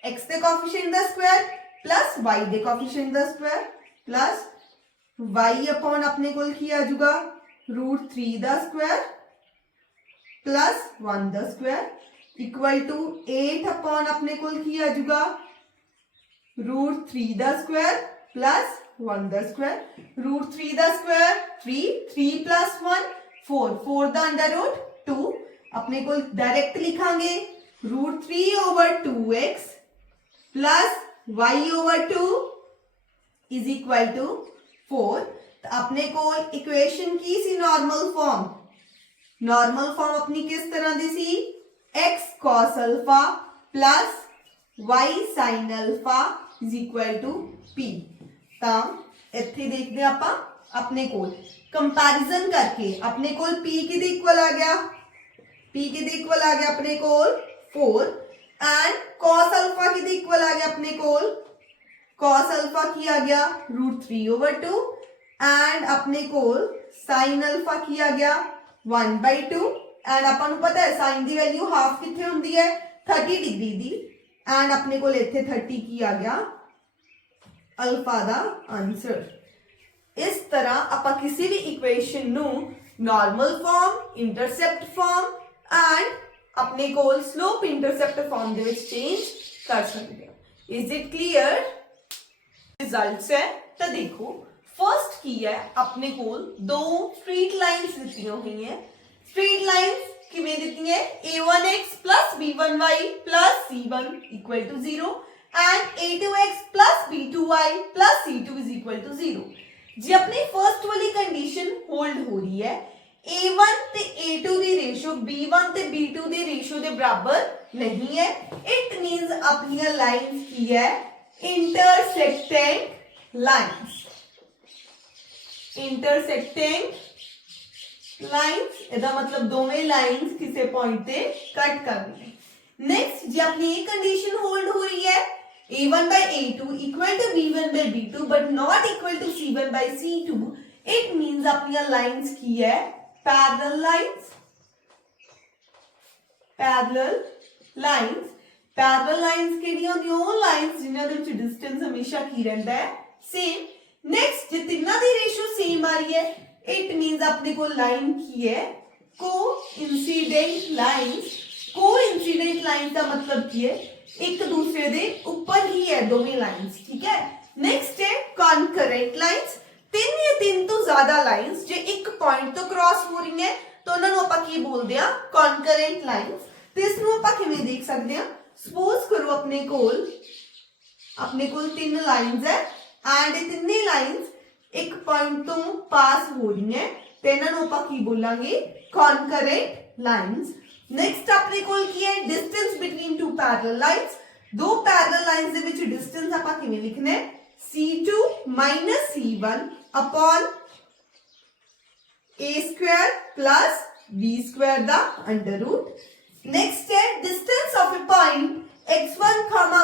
x के कोएफिशिएंट का स्क्वायर प्लस y के कोएफिशिएंट का स्क्वायर प्लस y अपॉन अपने कोल की आ जाऊगा √3 का स्क्वायर प्लस 1 का स्क्वायर इक्वल टू 8 अपॉन अपने कोल की आ जाऊगा √3 का स्क्वायर प्लस 1 ਦਾ ਸਕੁਆਇਰ। √3 ਦਾ ਸਕੁਆਇਰ 3, 3 plus 1 4, 4 ਦਾ ਅੰਡਰ ਰੂਟ 2। ਆਪਣੇ ਕੋਲ ਡਾਇਰੈਕਟ ਲਿਖਾਂਗੇ √3 over 2x plus y over 2 is equal to 4। ਤਾਂ ਆਪਣੇ ਕੋਲ ਇਕੁਏਸ਼ਨ ਕੀ ਸੀ, ਨਾਰਮਲ ਫਾਰਮ। ਨਾਰਮਲ ਫਾਰਮ ਆਪਣੀ ਕਿਸ ਤਰ੍ਹਾਂ ਦੀ ਸੀ, x cos alpha plus y sin alpha is equal to p। ਤਾਂ ਇੱਥੇ ਦੇਖਦੇ ਆਪਾਂ ਆਪਣੇ ਕੋਲ ਕੰਪੈਰੀਜ਼ਨ ਕਰਕੇ ਆਪਣੇ ਕੋਲ p ਕਿਹਦੇ ਇਕੁਅਲ ਆ ਗਿਆ, p ਕਿਹਦੇ ਇਕੁਅਲ ਆ ਗਿਆ ਆਪਣੇ ਕੋਲ 4 ਐਂਡ cos alpha ਕਿਹਦੇ ਇਕੁਅਲ ਆ ਗਿਆ ਆਪਣੇ ਕੋਲ, cos alpha ਕੀ ਆ ਗਿਆ √3 over 2 ਐਂਡ ਆਪਣੇ ਕੋਲ sin alpha ਕੀ ਆ ਗਿਆ 1/2 ਐਂਡ ਆਪਾਂ ਨੂੰ ਪਤਾ ਹੈ sin ਦੀ ਵੈਲਿਊ ਹਾਫ ਕਿੱਥੇ ਹੁੰਦੀ ਹੈ, 30 ਡਿਗਰੀ ਦੀ ਐਂਡ ਆਪਣੇ ਕੋਲ ਇੱਥੇ 30 ਕੀ ਆ ਗਿਆ अल्फा का आंसर। इस तरह आप किसी भी इक्वेशन नु normal form, intercept form and अपने कोल स्लोप इंटरसेप्ट फॉर्म दे विच चेंज कर सकते हैं। Is it clear? रिजल्ट्स है तो देखो, फर्स्ट की है अपने कोल दो स्ट्रेट लाइंस दी हुई हैं। स्ट्रेट लाइंस किवें दी है, a1x plus b1y plus c1 equal to 0 and a2x plus b2y plus c2 is equal to 0। जी अपनी फर्स्ट वाली कंडीशन होल्ड हो रही है, a1 ते a2 दी रेशियो b1 ते b2 दी रेशियो दे बराबर नहीं है। इट मींस अपनी लाइंस की है इंटरसेक्टिंग लाइंस। इंटरसेक्टिंग लाइंस ਇਹਦਾ मतलब दोवें लाइंस किसी पॉइंट ते कट करनी है। नेक्स्ट जी अपनी ये कंडीशन होल्ड हो रही है, a1 by a2 equal to b1 by b2 but not equal to c1 by c2। it means अपनी लाइंस की है पैरेलल लाइंस। पैरेलल लाइंस केड़ी होंदी, ओ लाइंस जिन्हां दे विच डिस्टेंस हमेशा की रहंदा है, सेम। नेक्स्ट जे तिन्हां दी रेशियो सेम आ रही है, it means अपने को लाइन की है कोइंसिडेंट लाइंस। कोइंसिडेंट लाइन का मतलब की है एक दूसरे दे ऊपर ही है दोवें लाइंस, ठीक है। नेक्स्ट है कॉन्करेंट लाइंस। तीन या तीन तो ज्यादा लाइंस जो एक पॉइंट तो क्रॉस हो रही है तो उन्होंने ਆਪਾਂ ਕੀ ਬੋਲਦੇ ਆ, ਕੌਨਕਰੈਂਟ ਲਾਈਨਸ। ਤੇ ਇਸ ਨੂੰ ਆਪਾਂ ਕਿਵੇਂ ਦੇਖ ਸਕਦੇ ਆ, ਸਪੋਜ਼ ਕਰੋ ਆਪਣੇ ਕੋਲ ਤਿੰਨ ਲਾਈਨਸ ਹੈ ਐਂਡ ਇਹ ਤਿੰਨੇ ਲਾਈਨਸ ਇੱਕ ਪੁਆਇੰਟ ਤੋਂ ਪਾਸ ਹੋ ਰਹੀਆਂ ਤੇ ਇਹਨਾਂ ਨੂੰ ਆਪਾਂ ਕੀ ਬੋਲਾਂਗੇ, ਕੌਨਕਰੈਂਟ ਲਾਈਨਸ। नेक्स्ट अपने कोल की है distance between two parallel lines. दो पैरेलल लाइंस दे विच डिस्टेंस आपा किवें लिखना है, c2 minus c1 upon a square plus b square दा अंडर रूट। नेक्स्ट है distance of a point x1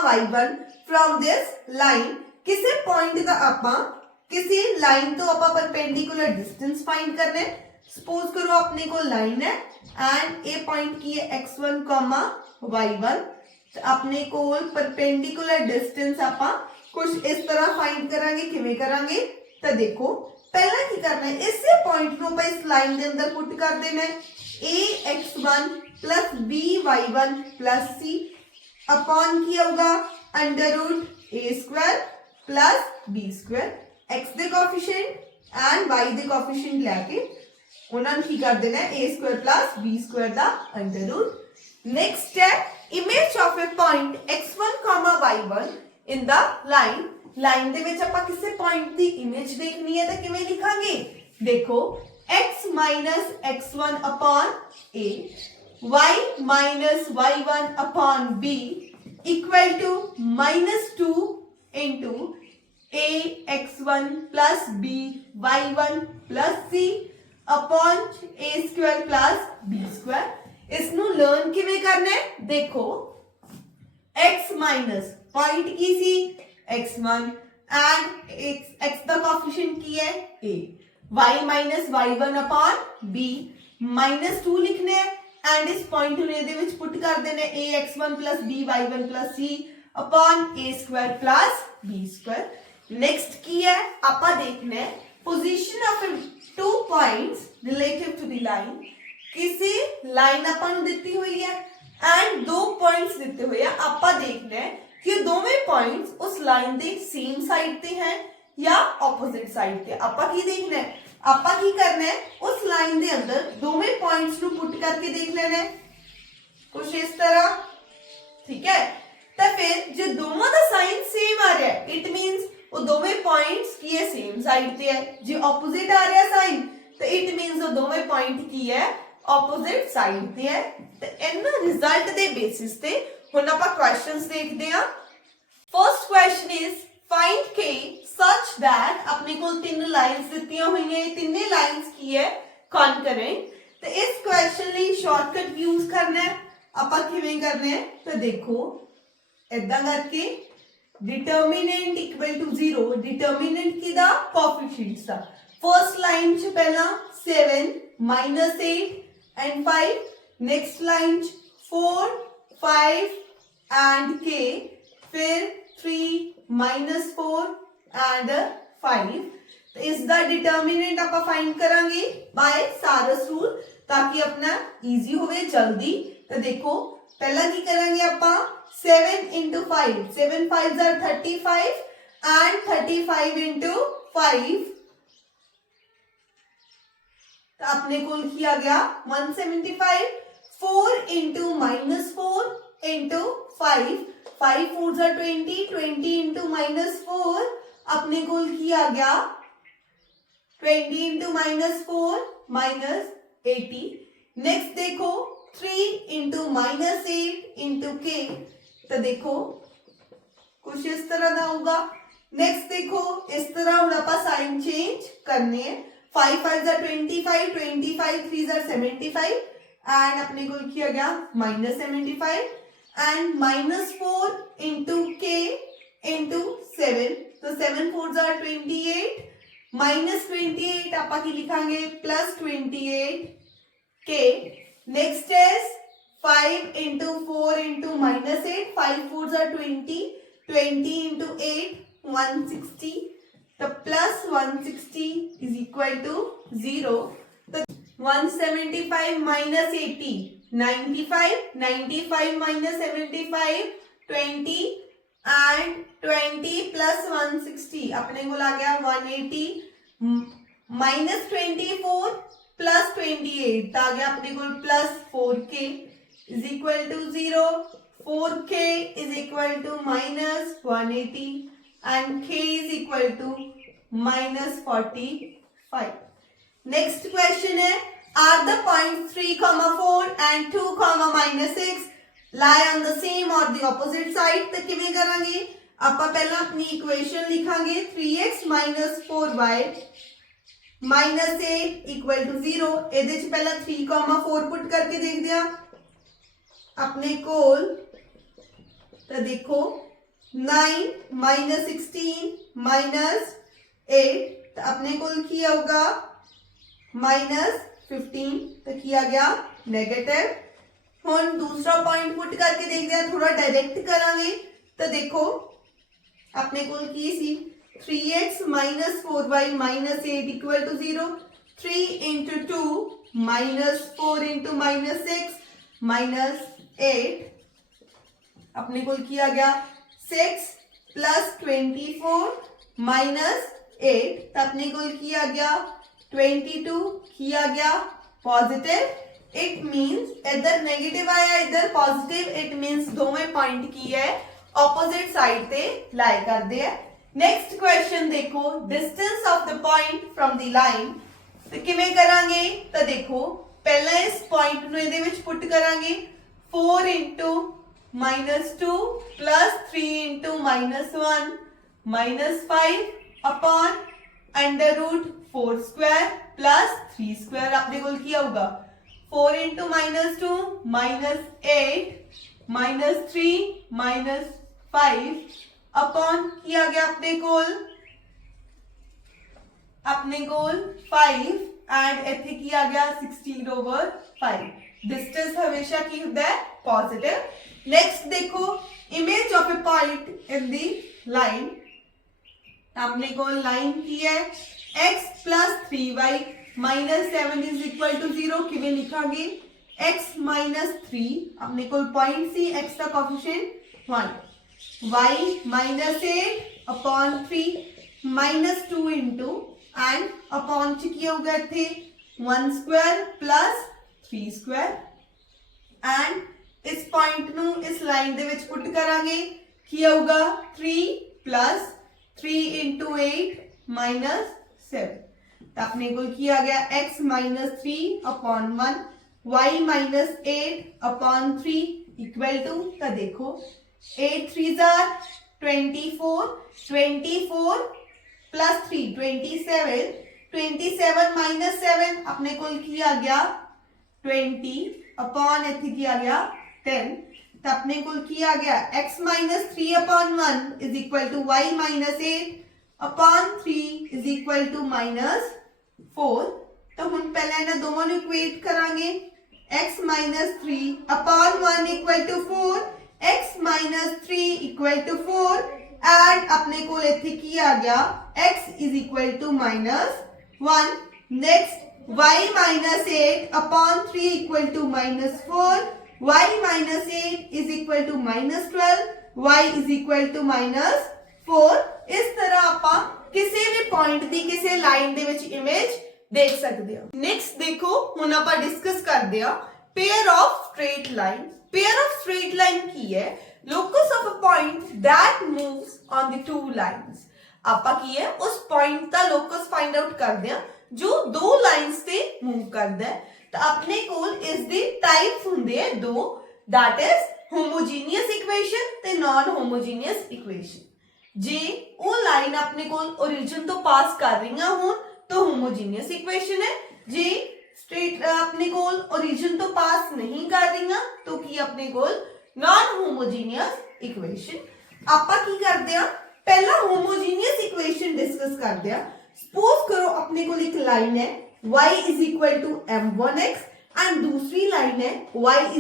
y1 from this line किसी पॉइंट का आपां किसी लाइन तो आपां परपेंडिकुलर डिस्टेंस फाइंड करना है। सपोज करो अपने को लाइन है एंड ए पॉइंट की है x1 y1 तो अपने को परपेंडिकुलर डिस्टेंस आपां कुछ इस तरह फाइंड करांगे। किवें करांगे तो देखो पहला की करना है इस पॉइंट को इस लाइन के अंदर पुट कर देना है a x1 plus b y1 plus c upon की होगा under root a square plus b square x दे कोएफिशिएंट एंड y दे कोएफिशिएंट लेके उन्होंने की कर देना है a square plus b square दा under root. Next step image of a point x1 y1 in the line line दे विच आपां किसी पॉइंट दी इमेज देखनी है तो किवें लिखांगे देखो x minus x1 upon a y minus y1 upon b equal to -2 into a x1 plus b y1 plus c upon a square plus b square. इसनू लर्न किवें करना है देखो x माइनस पॉइंट की सी x1 and x the coefficient की है a y minus y1 upon b -2 लिखने हैं एंड इस पॉइंट ने दे विच पुट कर देने a x1 plus b y1 plus c upon a square plus b square. Next की है आपा देखना है position of two points relative to the line किसी लाइन अपन दी हुई है एंड दो पॉइंट्स दिते हुए हैं। आपा देखना है कि दोवें पॉइंट्स उस लाइन दे सेम साइड ते हैं या ऑपोजिट साइड ते। आपा की देखना है आपा की करना है उस लाइन दे अंदर दोवें पॉइंट्स को पुट करके देख लेना है कुछ इस तरह। ठीक है तो फिर जो दोनों का साइन सेम आ रहा है इट मींस वो दोवें पॉइंट्स की है सेम साइड ते है। जो ऑपोजिट आ रहा है साइन तो इट मींस वो दोवें पॉइंट की है ऑपोजिट साइड ते है। तो इन रिजल्ट दे बेसिस ते हुण आपां क्वेश्चंस देखते हैं। First question is find k such that अपने को तीन लाइंस दी हुई हैं तीनों लाइंस की है कॉन्करेंट। तो इस क्वेश्चन लिए शॉर्टकट यूज करना है आपां किवें करना है तो देखो इदां करके डिटर्मिनेंट इक्वल टू 0 डिटर्मिनेंट की दा कोएफिशिएंट्स दा फर्स्ट लाइन च पहला 7 -8 and 5 next line 4 5 and k फिर 3 -4 and 5। तो इस दा डिटर्मिनेंट आप फाइंड करांगे बाय सारस रूल ताकि अपना इजी होवे जल्दी। तो देखो पहला की करांगे आपा 7 into 5 7 5s are 35 and 35 into 5 तो अपने को किया गया 175 4 into -4 into 5 5 4s are 20 20 into -4 अपने को किया गया 20 into -4 -80। नेक्स्ट देखो 3 into -8 into k तो देखो कुछ इस तरह का होगा। नेक्स्ट देखो इस तरह हम आप साइन चेंज करने हैं 5 5s are 25 25 3s are 75 and अपने को किया गया -75 एंड -4 into k into 7 तो 7 4s are 28 -28 आपा की लिखांगे +28 k। Next is 5 into 4 into -8 5 4s are 20 20 into 8 160 तो +160 is equal to 0। तो 175 minus 80 95 95 minus 75 20 and 20 plus 160 अपने को आ गया 180 minus 24 plus 28 आ गया अपने को plus 4k is equal to 0। 4k is equal to minus 180 and k is equal to minus 45। Next question है are the points 3, 4 and 2, -6 lie on the same or the opposite side। तो किवें करांगे ਆਪਾਂ ਪਹਿਲਾਂ अपनी equation लिखांगे 3x - 4y -8 equal to 0। ਇਹਦੇ ਚ ਪਹਿਲਾਂ 3, 4 ਪੁੱਟ ਕਰਕੇ ਦੇਖਦੇ ਆ अपने कोल तो देखो 9 माइनस 16 माइनस 8 तो अपने कोल की होगा -15 तो किया गया नेगेटिव। हुण दूसरा पॉइंट पुट करके देखते हैं, थोड़ा डायरेक्ट करांगे तो देखो अपने कोल की सी 3x - 4y - 8 = 0। 3 × 2 -4 × -6 -8 अपने को किया गया 6 + 24 -8 तो अपने को किया गया 22 किया गया पॉजिटिव। इट मींस इधर नेगेटिव आया इधर पॉजिटिव, इट मींस दोवें पॉइंट की है ऑपोजिट साइड पे लाई करते हैं। नेक्स्ट क्वेश्चन देखो, distance of the point from the line तो किवें करांगे तो देखो पहला इस पॉइंट ਨੂੰ ਇਹਦੇ ਵਿੱਚ ਪੁੱਟ ਕਰਾਂਗੇ 4 * -2 + 3 * -1 -5 upon √4 square plus 3 square अपने को क्या होगा 4 * -2 -8 -3 -5 upon किया गया अपने कोल 5 एंड इथे किया गया 16/5। डिस्टेंस हमेशा की होता है पॉजिटिव। नेक्स्ट देखो image of a point in the line, अपने को लाइन की है x + 3y - 7 = 0 किवें लिखांगे x - 3 अपने को पॉइंट सी x का coefficient 1 y - 8 upon 3 -2 into and upon च की होगा इथे 1 स्क्वायर प्लस 3 स्क्वायर एंड इस पॉइंट नु इस लाइन दे विच पुट करांगे की होगा 3 + 3 * 8 - 7 तो अपने को किया गया x - 3 upon 1 y - 8 upon 3 equal to तो देखो 8 3 are 24 24 प्लस 3 27 27 - 7 अपने को किया गया 20 अपॉन इथे किया गया 10 तो अपने को किया गया x - 3 upon 1 = y - 8 upon 3 = -4। तो हम पहले ना दोनों ਨੂੰ इक्वेट करांगे x - 3 upon 1 = 4 x - 3 = 4 एंड अपने को इथे किया गया x = -1। Next y - 8 upon 3 = -4 y - 8 = -12 y = -4। इस तरह ਆਪਾਂ ਕਿਸੇ ਵੀ ਪੁਆਇੰਟ ਦੀ ਕਿਸੇ ਲਾਈਨ ਦੇ ਵਿੱਚ ਇਮੇਜ ਦੇਖ ਸਕਦੇ ਹਾਂ। ਨੈਕਸਟ ਦੇਖੋ ਹੁਣ ਆਪਾਂ ਡਿਸਕਸ ਕਰਦੇ ਹਾਂ pair of straight line. Pair of straight line ਕੀ ਹੈ locus of a point that moves on the two lines। ਆਪਾਂ ਕੀ ਹੈ ਉਸ ਪੁਆਇੰਟ ਦਾ ਲੋਕਸ ਫਾਈਂਡ ਆਊਟ ਕਰਦੇ ਹਾਂ ਜੋ ਦੋ ਲਾਈਨਸ ਤੇ ਮੂਵ ਕਰਦਾ ਹੈ। ਤਾਂ ਆਪਣੇ ਕੋਲ ਇਸ ਦੇ ਟਾਈਪਸ ਹੁੰਦੇ ਆ ਦੋ, that is homogeneous equation ਤੇ non homogeneous equation। ਜੇ ਉਹ ਲਾਈਨ ਆਪਣੇ ਕੋਲ origin ਤੋਂ ਪਾਸ ਕਰ ਰਹੀਆਂ ਹੋਣ ਤਾਂ homogeneous equation ਹੈ, ਜੇ स्ट्रेट अपने कोल origin तो पास नहीं कर रही तो की अपने कोल नॉन होमोजीनियस इक्वेशन। आपां की करते हैं पहला होमोजीनियस इक्वेशन डिस्कस करते हैं। सपोज करो अपने कोल एक लाइन है y = m1x एंड दूसरी लाइन है y =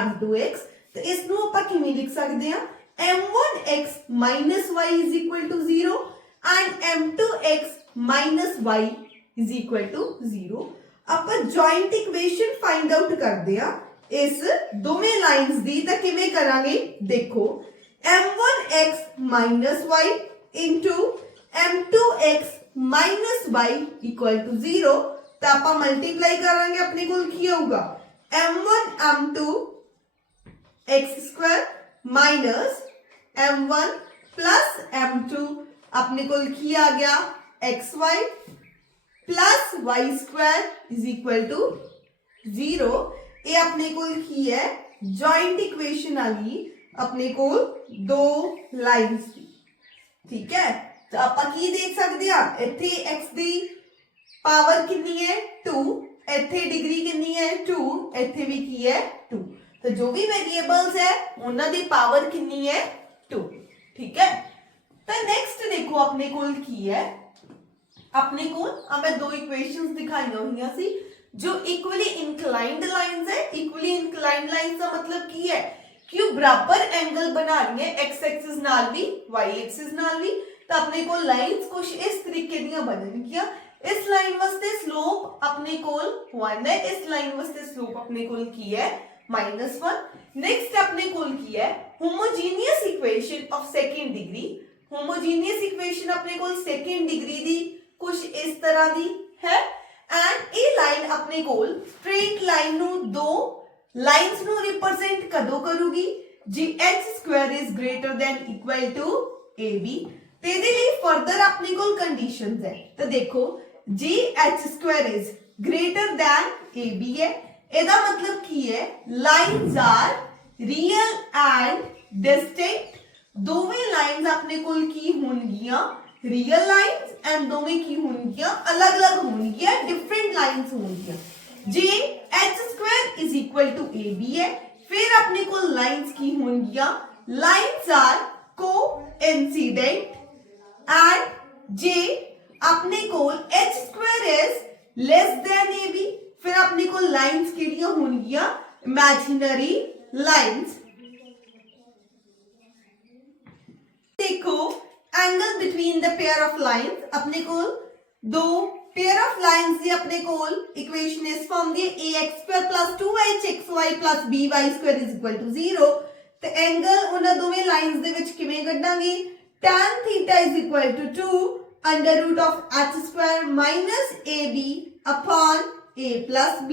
m2x। तो इसनु आपां किवें लिख सकते हैं m1x - y = 0 and m2x - y = 0। ਆਪਾਂ ਜੁਆਇੰਟ ਇਕੁਏਸ਼ਨ ਫਾਈਂਡ ਆਊਟ ਕਰਦੇ ਆ ਇਸ ਦੋਵੇਂ ਲਾਈਨਸ ਦੀ। ਤਾਂ ਕਿਵੇਂ ਕਰਾਂਗੇ ਦੇਖੋ m1x - y m2x - y = 0। ਤਾਂ ਆਪਾਂ ਮਲਟੀਪਲਾਈ ਕਰਾਂਗੇ ਆਪਣੇ ਕੋਲ ਕੀ ਹੋਊਗਾ m1 m2 x² - m1 + m2 अपने को ਕੀ ਆ ਗਿਆ xy प्लस y² = 0। ये अपने को की है जॉइंट इक्वेशन वाली अपने को दो लाइन्स की। ठीक है तो ਆਪਾਂ ਕੀ देख सकते हैं इथे x दी पावर कितनी है 2, इथे डिग्री कितनी है 2, इथे भी की है 2। तो जो भी वेरिएबल्स है उन्हां दी पावर कितनी है 2 ठीक है। तो नेक्स्ट देखो अपने कोल की है अपने कोल मैं दो इक्वेशंस दिखाईया हुई सी जो इक्वली इंक्लाइंड लाइंस है। इक्वली इंक्लाइंड लाइंस का मतलब की है कि वो बराबर एंगल बना रही है एक्स एक्सिस नाल भी वाई एक्सिस नाल भी। तो अपने को लाइंस कुछ इस तरीके दी बननगियां। इस लाइन वास्ते स्लोप अपने कोल 1 है, इस लाइन वास्ते स्लोप अपने कोल की है -1। नेक्स्ट अपने कोल की है homogeneous equation of second degree. Homogeneous equation अपने कोल सेकंड डिग्री दी कुछ इस तरह दी है एंड ये लाइन अपने कोल स्ट्रेट लाइन नु दो लाइंस नु रिप्रेजेंट कदों करूगी जी h² is greater than equal to ab। ते दे लिए फर्दर अपने कोल कंडीशंस है। तो देखो जी h² is greater than ab है एदा मतलब की है lines are real and distinct. दोवें लाइंस अपने कोल की होंगियां रियल लाइंस एंड दोवें की होंगियां अलग अलग होंगियां डिफरेंट लाइंस होंगियां। जे h² is equal to ab है फिर अपने को लाइंस की होंगियां lines are coincident and जे अपने को h² is less than ab फिर अपने को लाइंस के लिए होंगियां इमेजिनरी लाइंस। देखो angle between the pair of lines अपने को दो पेयर ऑफ लाइंस दी अपने कोल इक्वेशन इस फॉर्म दी ax² + 2hxy + by² = 0। ते एंगल उन्हां दोवें लाइंस दे विच किवें कढांगे tan θ = 2 √ of h² - ab upon a + b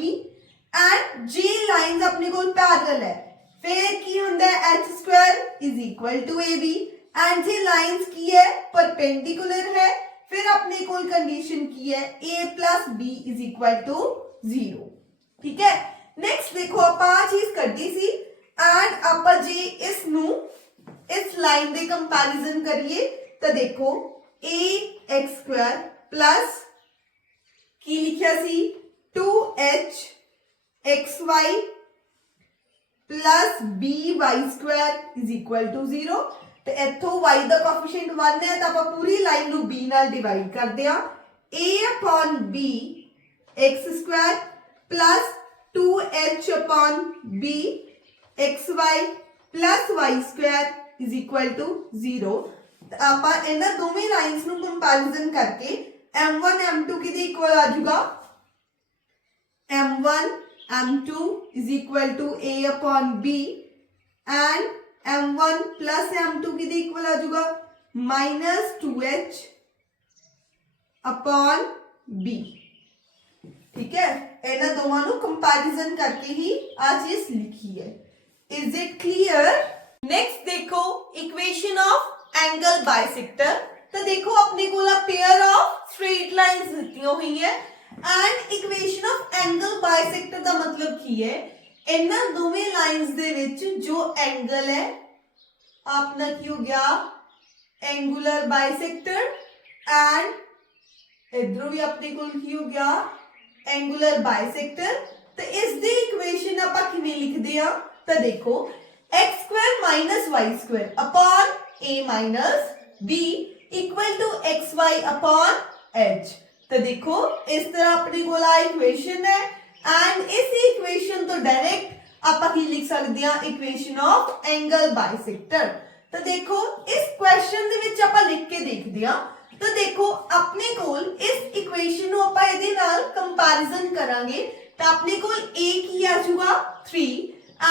and j lines अपने कोल पैरेलल है फिर की हुंदा है h² = ab and J lines की है परपेंडिकुलर है फिर अपने कोल कंडीशन की है a + b = 0 ठीक है। नेक्स्ट देखो आप आ चीज कड्डी सी एंड आप जे इस नु इस लाइन दे कंपैरिजन करिए तो देखो ax² प्लस की लिखिया सी 2hxy प्लस by² = 0। ਤੇ ਇੱਥੋਂ y ਦਾ ਕੋਐਫੀਸ਼ੀਐਂਟ 1 ਹੈ ਤਾਂ ਆਪਾਂ ਪੂਰੀ ਲਾਈਨ ਨੂੰ b ਨਾਲ ਡਿਵਾਈਡ ਕਰਦੇ ਆ a/b x² plus 2h/b xy plus y² is equal to 0। ਆਪਾਂ ਇਹਨਾਂ ਦੋਵੇਂ ਲਾਈਨਸ ਨੂੰ ਕੰਪੈਰੀਜ਼ਨ ਕਰਕੇ m1 m2 ਕਿਹਦੇ ਇਕੁਅਲ ਆ ਜਾਊਗਾ m1 m2 is equal to a/b and m1 plus m2 किदे इक्वल आ जाऊगा -2h upon b ठीक है। इन्हां दोवां नूं कंपैरिजन करके ही आ चीज लिखी है। Is it clear. नेक्स्ट देखो इक्वेशन ऑफ एंगल बाइसेक्टर। तो देखो अपने को पेयर ऑफ स्ट्रेट लाइंस दित्तियां हुई है and equation of angle bisector का मतलब की है इन्हां दोवें लाइंस दे विच जो एंगल है अपना की हो गया एंगुलर बाइसेक्टर एंड इधरों भी अपने को की हो गया एंगुलर बाइसेक्टर। तो इस दी इक्वेशन आपां किवें लिखदे आ तो देखो x² - y² upon a - b = xy upon h। तो देखो इस तरह अपने को इक्वेशन है एंड इस इक्वेशन तो डायरेक्ट आप लिख सकते हैं इक्वेशन ऑफ एंगल बाइसेक्टर। तो देखो इस क्वेश्चन दे विच आप लिख के देखते हैं तो देखो अपने कोल इस इक्वेशन को आप इहदे नाल कंपैरिजन करांगे तो अपने कोल a की आ जाऊगा 3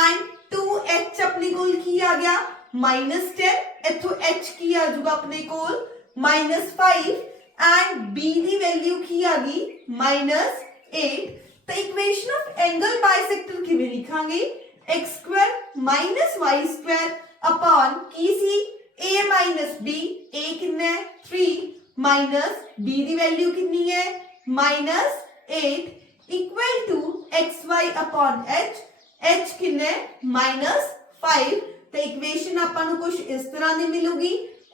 एंड 2h अपने कोल की आ गया -10 इथों h की आ जाऊगा अपने कोल -5 एंड b दी वैल्यू की आ गई -8। तो इक्वेशन ऑफ एंगल बाइसेक्टर किवें लिखांगे x² - y² अपॉन की सी a - b a कितना है 3 माइनस b दी वैल्यू कितनी है -8 equal to xy upon h h कितना है -5। तो इक्वेशन अपन कुछ इस तरह दी मिलूगी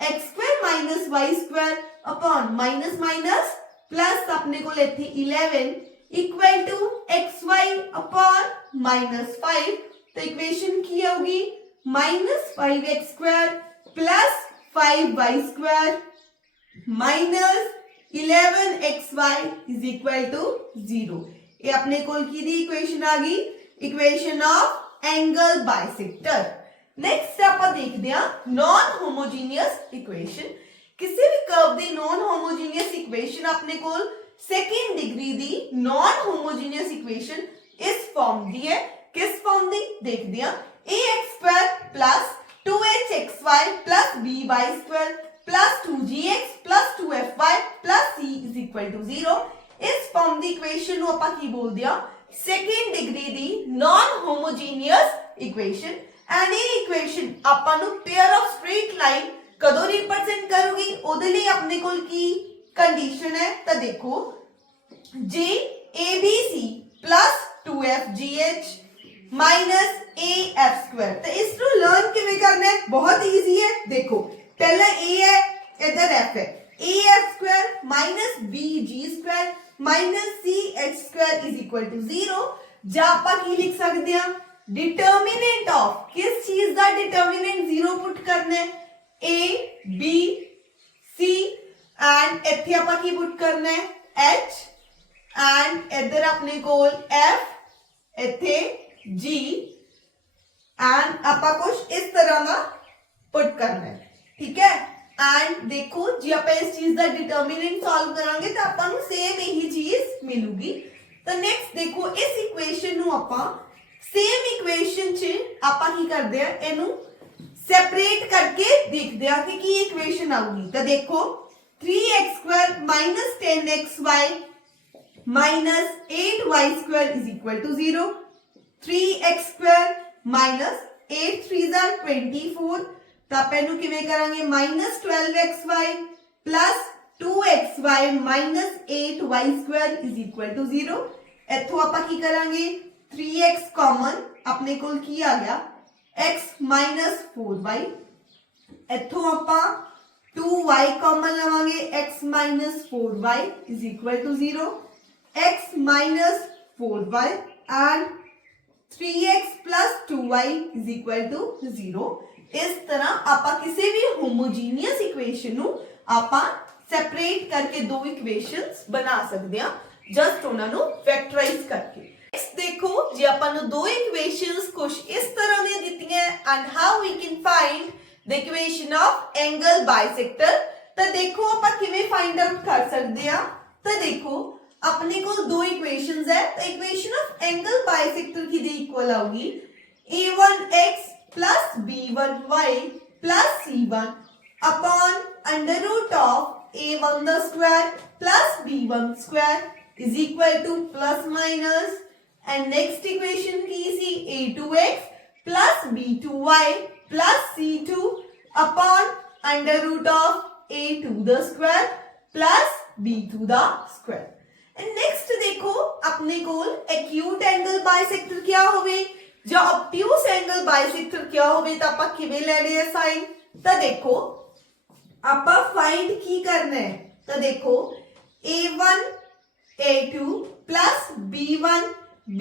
x² - y² upon minus minus plus अपने को इथे 11 इक्वल टू xy अपॉन -5 तो इक्वेशन की होगी -5x² plus 5y² minus 11xy is equal to 0। ये अपने कोल की दी इक्वेशन आ गई equation of angle bisector. Next ਆਪਾਂ ਦੇਖਦੇ ਹਾਂ नॉन होमोजीनियस इक्वेशन। ਕਿਸੇ ਵੀ ਕਰਵ ਦੀ नॉन होमोजीनियस इक्वेशन ਆਪਣੇ ਕੋਲ सेकंड डिग्री दी नॉन होमोजीनियस इक्वेशन इस फॉर्म दी है। किस फॉर्म दी देखते हैं ax² plus 2hxy plus by² plus 2gx plus 2fy plus c is equal to 0। इस फॉर्म दी इक्वेशन ਨੂੰ ਆਪਾਂ ਕੀ ਬੋਲਦੇ ਆ सेकंड डिग्री दी नॉन होमोजीनियस इक्वेशन। एंड ये इक्वेशन ਆਪਾਂ ਨੂੰ पेयर ऑफ स्ट्रेट लाइन ਕਦੋਂ रिप्रेजेंट ਕਰੂਗੀ ਉਹਦੇ ਲਈ ਆਪਣੇ ਕੋਲ ਕੀ कंडीशन है। तो देखो जे abc plus 2fgh minus af²। तो इसको लर्न किवें करना है बहुत इजी है। देखो पहला a है इधर f है af² minus bg² minus ch² is equal to 0। ਜਾਂ ਆਪਾਂ ਕੀ ਲਿਖ ਸਕਦੇ ਹਾਂ डिटर्मिनेंट ऑफ किस चीज का डिटर्मिनेंट 0 पुट करना है a b c एंड इथे आपां की पुट करना है h एंड इधर अपने कोल f इथे g एंड आपां कुछ इस तरह का पुट करना है। ठीक है एंड देखो जी आपां इस चीज का डिटर्मिनेंट सॉल्व करांगे तो आपां नूं सेम यही चीज मिलूगी। तो नेक्स्ट देखो इस इक्वेशन नूं आपां सेम इक्वेशन च आपां की करदे आ इनू सेपरेट करके देखदे आ कि की इक्वेशन आऊगी। तो देखो 3x² minus 10xy minus 8y² is equal to 0। 3x² minus 8 3 24 तो आप इनू किवें करांगे minus 12xy plus 2xy minus 8y² is equal to 0। इथों आपां की करांगे 3x कॉमन अपने कोल की आ गया x माइनस 4y। इथों आपां 2y कॉमन लवांगे x minus 4y is equal to 0। x minus 4y and 3x plus 2y is equal to 0। इस तरह आपां किसी भी होमोजीनियस इक्वेशन नू आपां सेपरेट करके दो इक्वेशंस बना सकते हैं जस्ट उन्हां नू फैक्टराइज करके। नेक्स्ट देखो जी आपां नू दो इक्वेशंस कुछ इस तरह दी दित्ती हैं and how we can find the equation of angle bisector. तो देखो आपां किवें फाइंड आउट कर सकते हैं। तो देखो अपने को दो इक्वेशंस है तो इक्वेशन ऑफ एंगल बाइसेक्टर की दी इक्वल आएगी a1x plus b1y plus c1 upon under root of a1 the square plus b1 square is equal to plus minus and next equation की सी a2x plus b2y plus c2 upon under root of a2 the square plus b2 the square. And next देखो अपने कोल acute angle bisector क्या होवे जो obtuse angle bisector क्या होवे तो आपां किवें लेने है साइन। तो देखो आपां फाइंड की करना है। तो देखो a1 a2 प्लस b1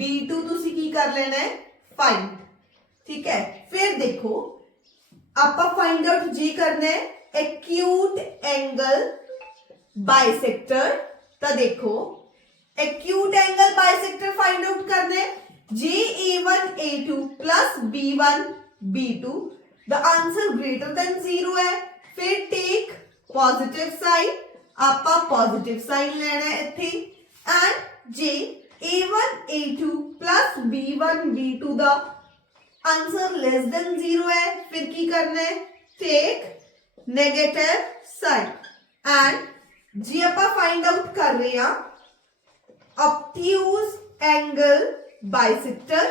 b2 तुसी की कर लेना है फाइंड। ठीक है फिर देखो आपां फाइंड आउट जी करना है एक्यूट एंगल बाइसेक्टर। तो देखो acute angle bisector find out करना है जे a1 a2 प्लस b1 b2 the answer greater than 0 है। फिर टेक पॉजिटिव साइन आपा पॉजिटिव साइन लेना है इथे एंड जे a1 a2 प्लस b1 b2 the answer less than 0 है। फिर की करना है टेक नेगेटिव साइन एंड जी आपा फाइंड आउट कर रहे हैं ऑब्ट्यूज एंगल बाइसेक्टर।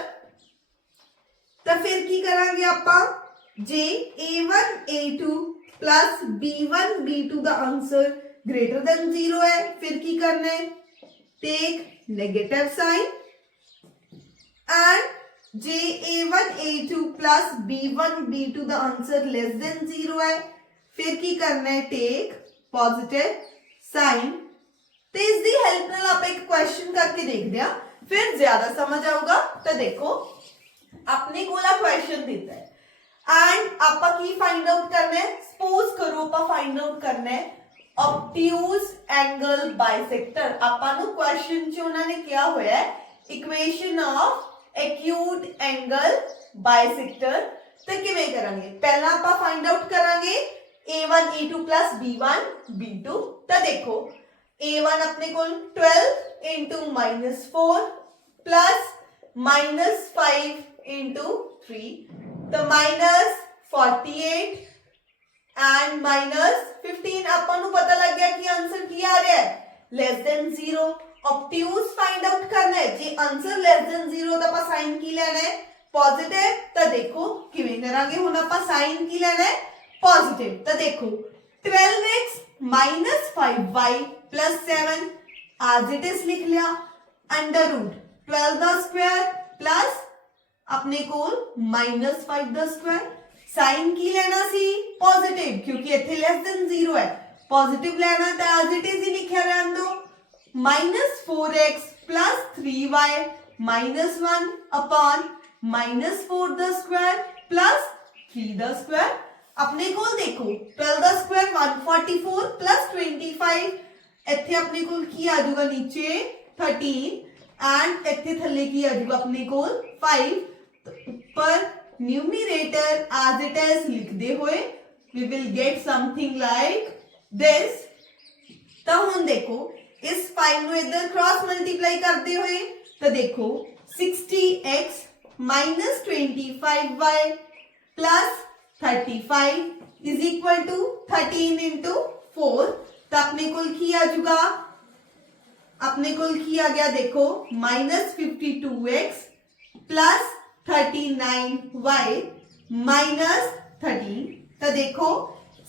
तो फिर की करांगे आपा जे a1 a2 प्लस b1 b2 the answer greater than 0 है। फिर की करना है टेक नेगेटिव साइन एंड जे a1 a2 प्लस b1 b2 the answer less than 0 है। फिर की करना है टेक पॉजिटिव साइन। तो इसकी हेल्प नाल आप एक क्वेश्चन करके देखते हैं फिर ज्यादा समझ आऊगा। तो देखो अपने कोला क्वेश्चन देता है एंड आपा की फाइंड आउट करना है सपोज करो आपा फाइंड आउट करना है ऑब्ट्यूज एंगल बाइसेक्टर आपा नु क्वेश्चन च उन्होंने क्या होया है equation of acute angle bisector तो किवें करांगे पहला आपा फाइंड आउट करांगे a1 a2 plus b1 b2 तो देखो a1 अपने को 12 into -4 plus -5 into 3 तो -48 and -15 अपन को पता लग गया कि आंसर क्या आ रहा है less than 0 obtuse find out करना है जी आंसर लेस देन 0 तो अपन साइन की लेना है पॉजिटिव तो देखो किवें करांगे हुण अपन साइन की लेना है पॉजिटिव तो देखो 12x minus 5y plus 7 as it is लिख लिया under root 12 the square plus अपने को -5 द स्क्वायर साइन की लेना सी पॉजिटिव क्योंकि इथे लेस देन 0 है पॉजिटिव लेना तो as it is ही लिखा रहन दो -4x plus 3y minus 1 upon -4 the square plus 3 the square अपने को देखो 12 द स्क्वायर 144 प्लस 25 इथे अपने को की आ जाएगा नीचे 13 एंड इथे थल्ले की आ जाएगा अपने को 5 तो ऊपर न्यूमरेटर एज इट इज लिख दे हुए we will get something like this तो हुन देखो इस 5 नु इधर क्रॉस मल्टीप्लाई करते हुए तो देखो 60x minus 25y plus 35 is equal to 13 into 4 तो अपने कुल किया जुगा अपने कुल किया गया देखो -52x plus 39y minus 13 तो देखो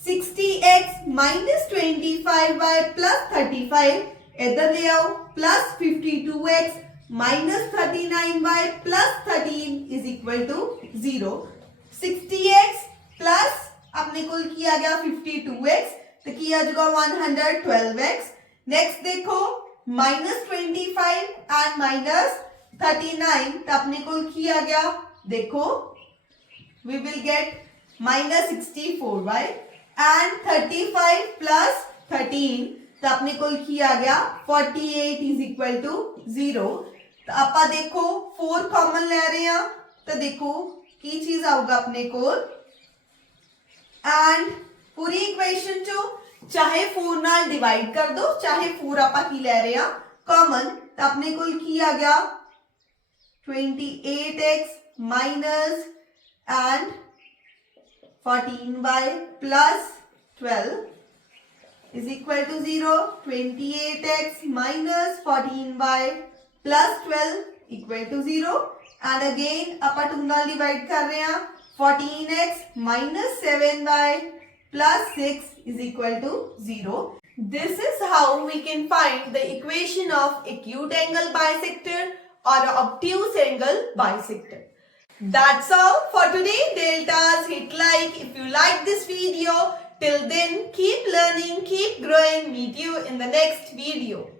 60x minus 25y plus 35 इधर ले आओ plus 52x minus 39y plus 13 is equal to 0 60x plus अपने कुल किया गया 52x तो किया जाएगा 112x नेक्स्ट देखो -25 एंड -39 तो अपने कुल किया गया देखो we will get -64y and 35 plus 13 तो अपने कुल किया गया 48 is equal to 0 तो आपा देखो 4 कॉमन ले रहे हैं तो देखो की चीज आऊगा अपने को एंड पूरी इक्वेशन जो चाहे 4 नाल डिवाइड कर दो चाहे 4 आपा की ले रहे हैं कॉमन तो अपने को की आ गया 28x minus and 14y plus 12 is equal to 0 28x minus 14y plus 12 equal to 0 and again अपा 2 नाल डिवाइड कर रहे हैं 14x minus 7y plus 6 is equal to 0. This is how we can find the equation of acute angle bisector or obtuse angle bisector. That's all for today. Deltas, hit like if you like this video. Till then, keep learning, keep growing. Meet you in the next video.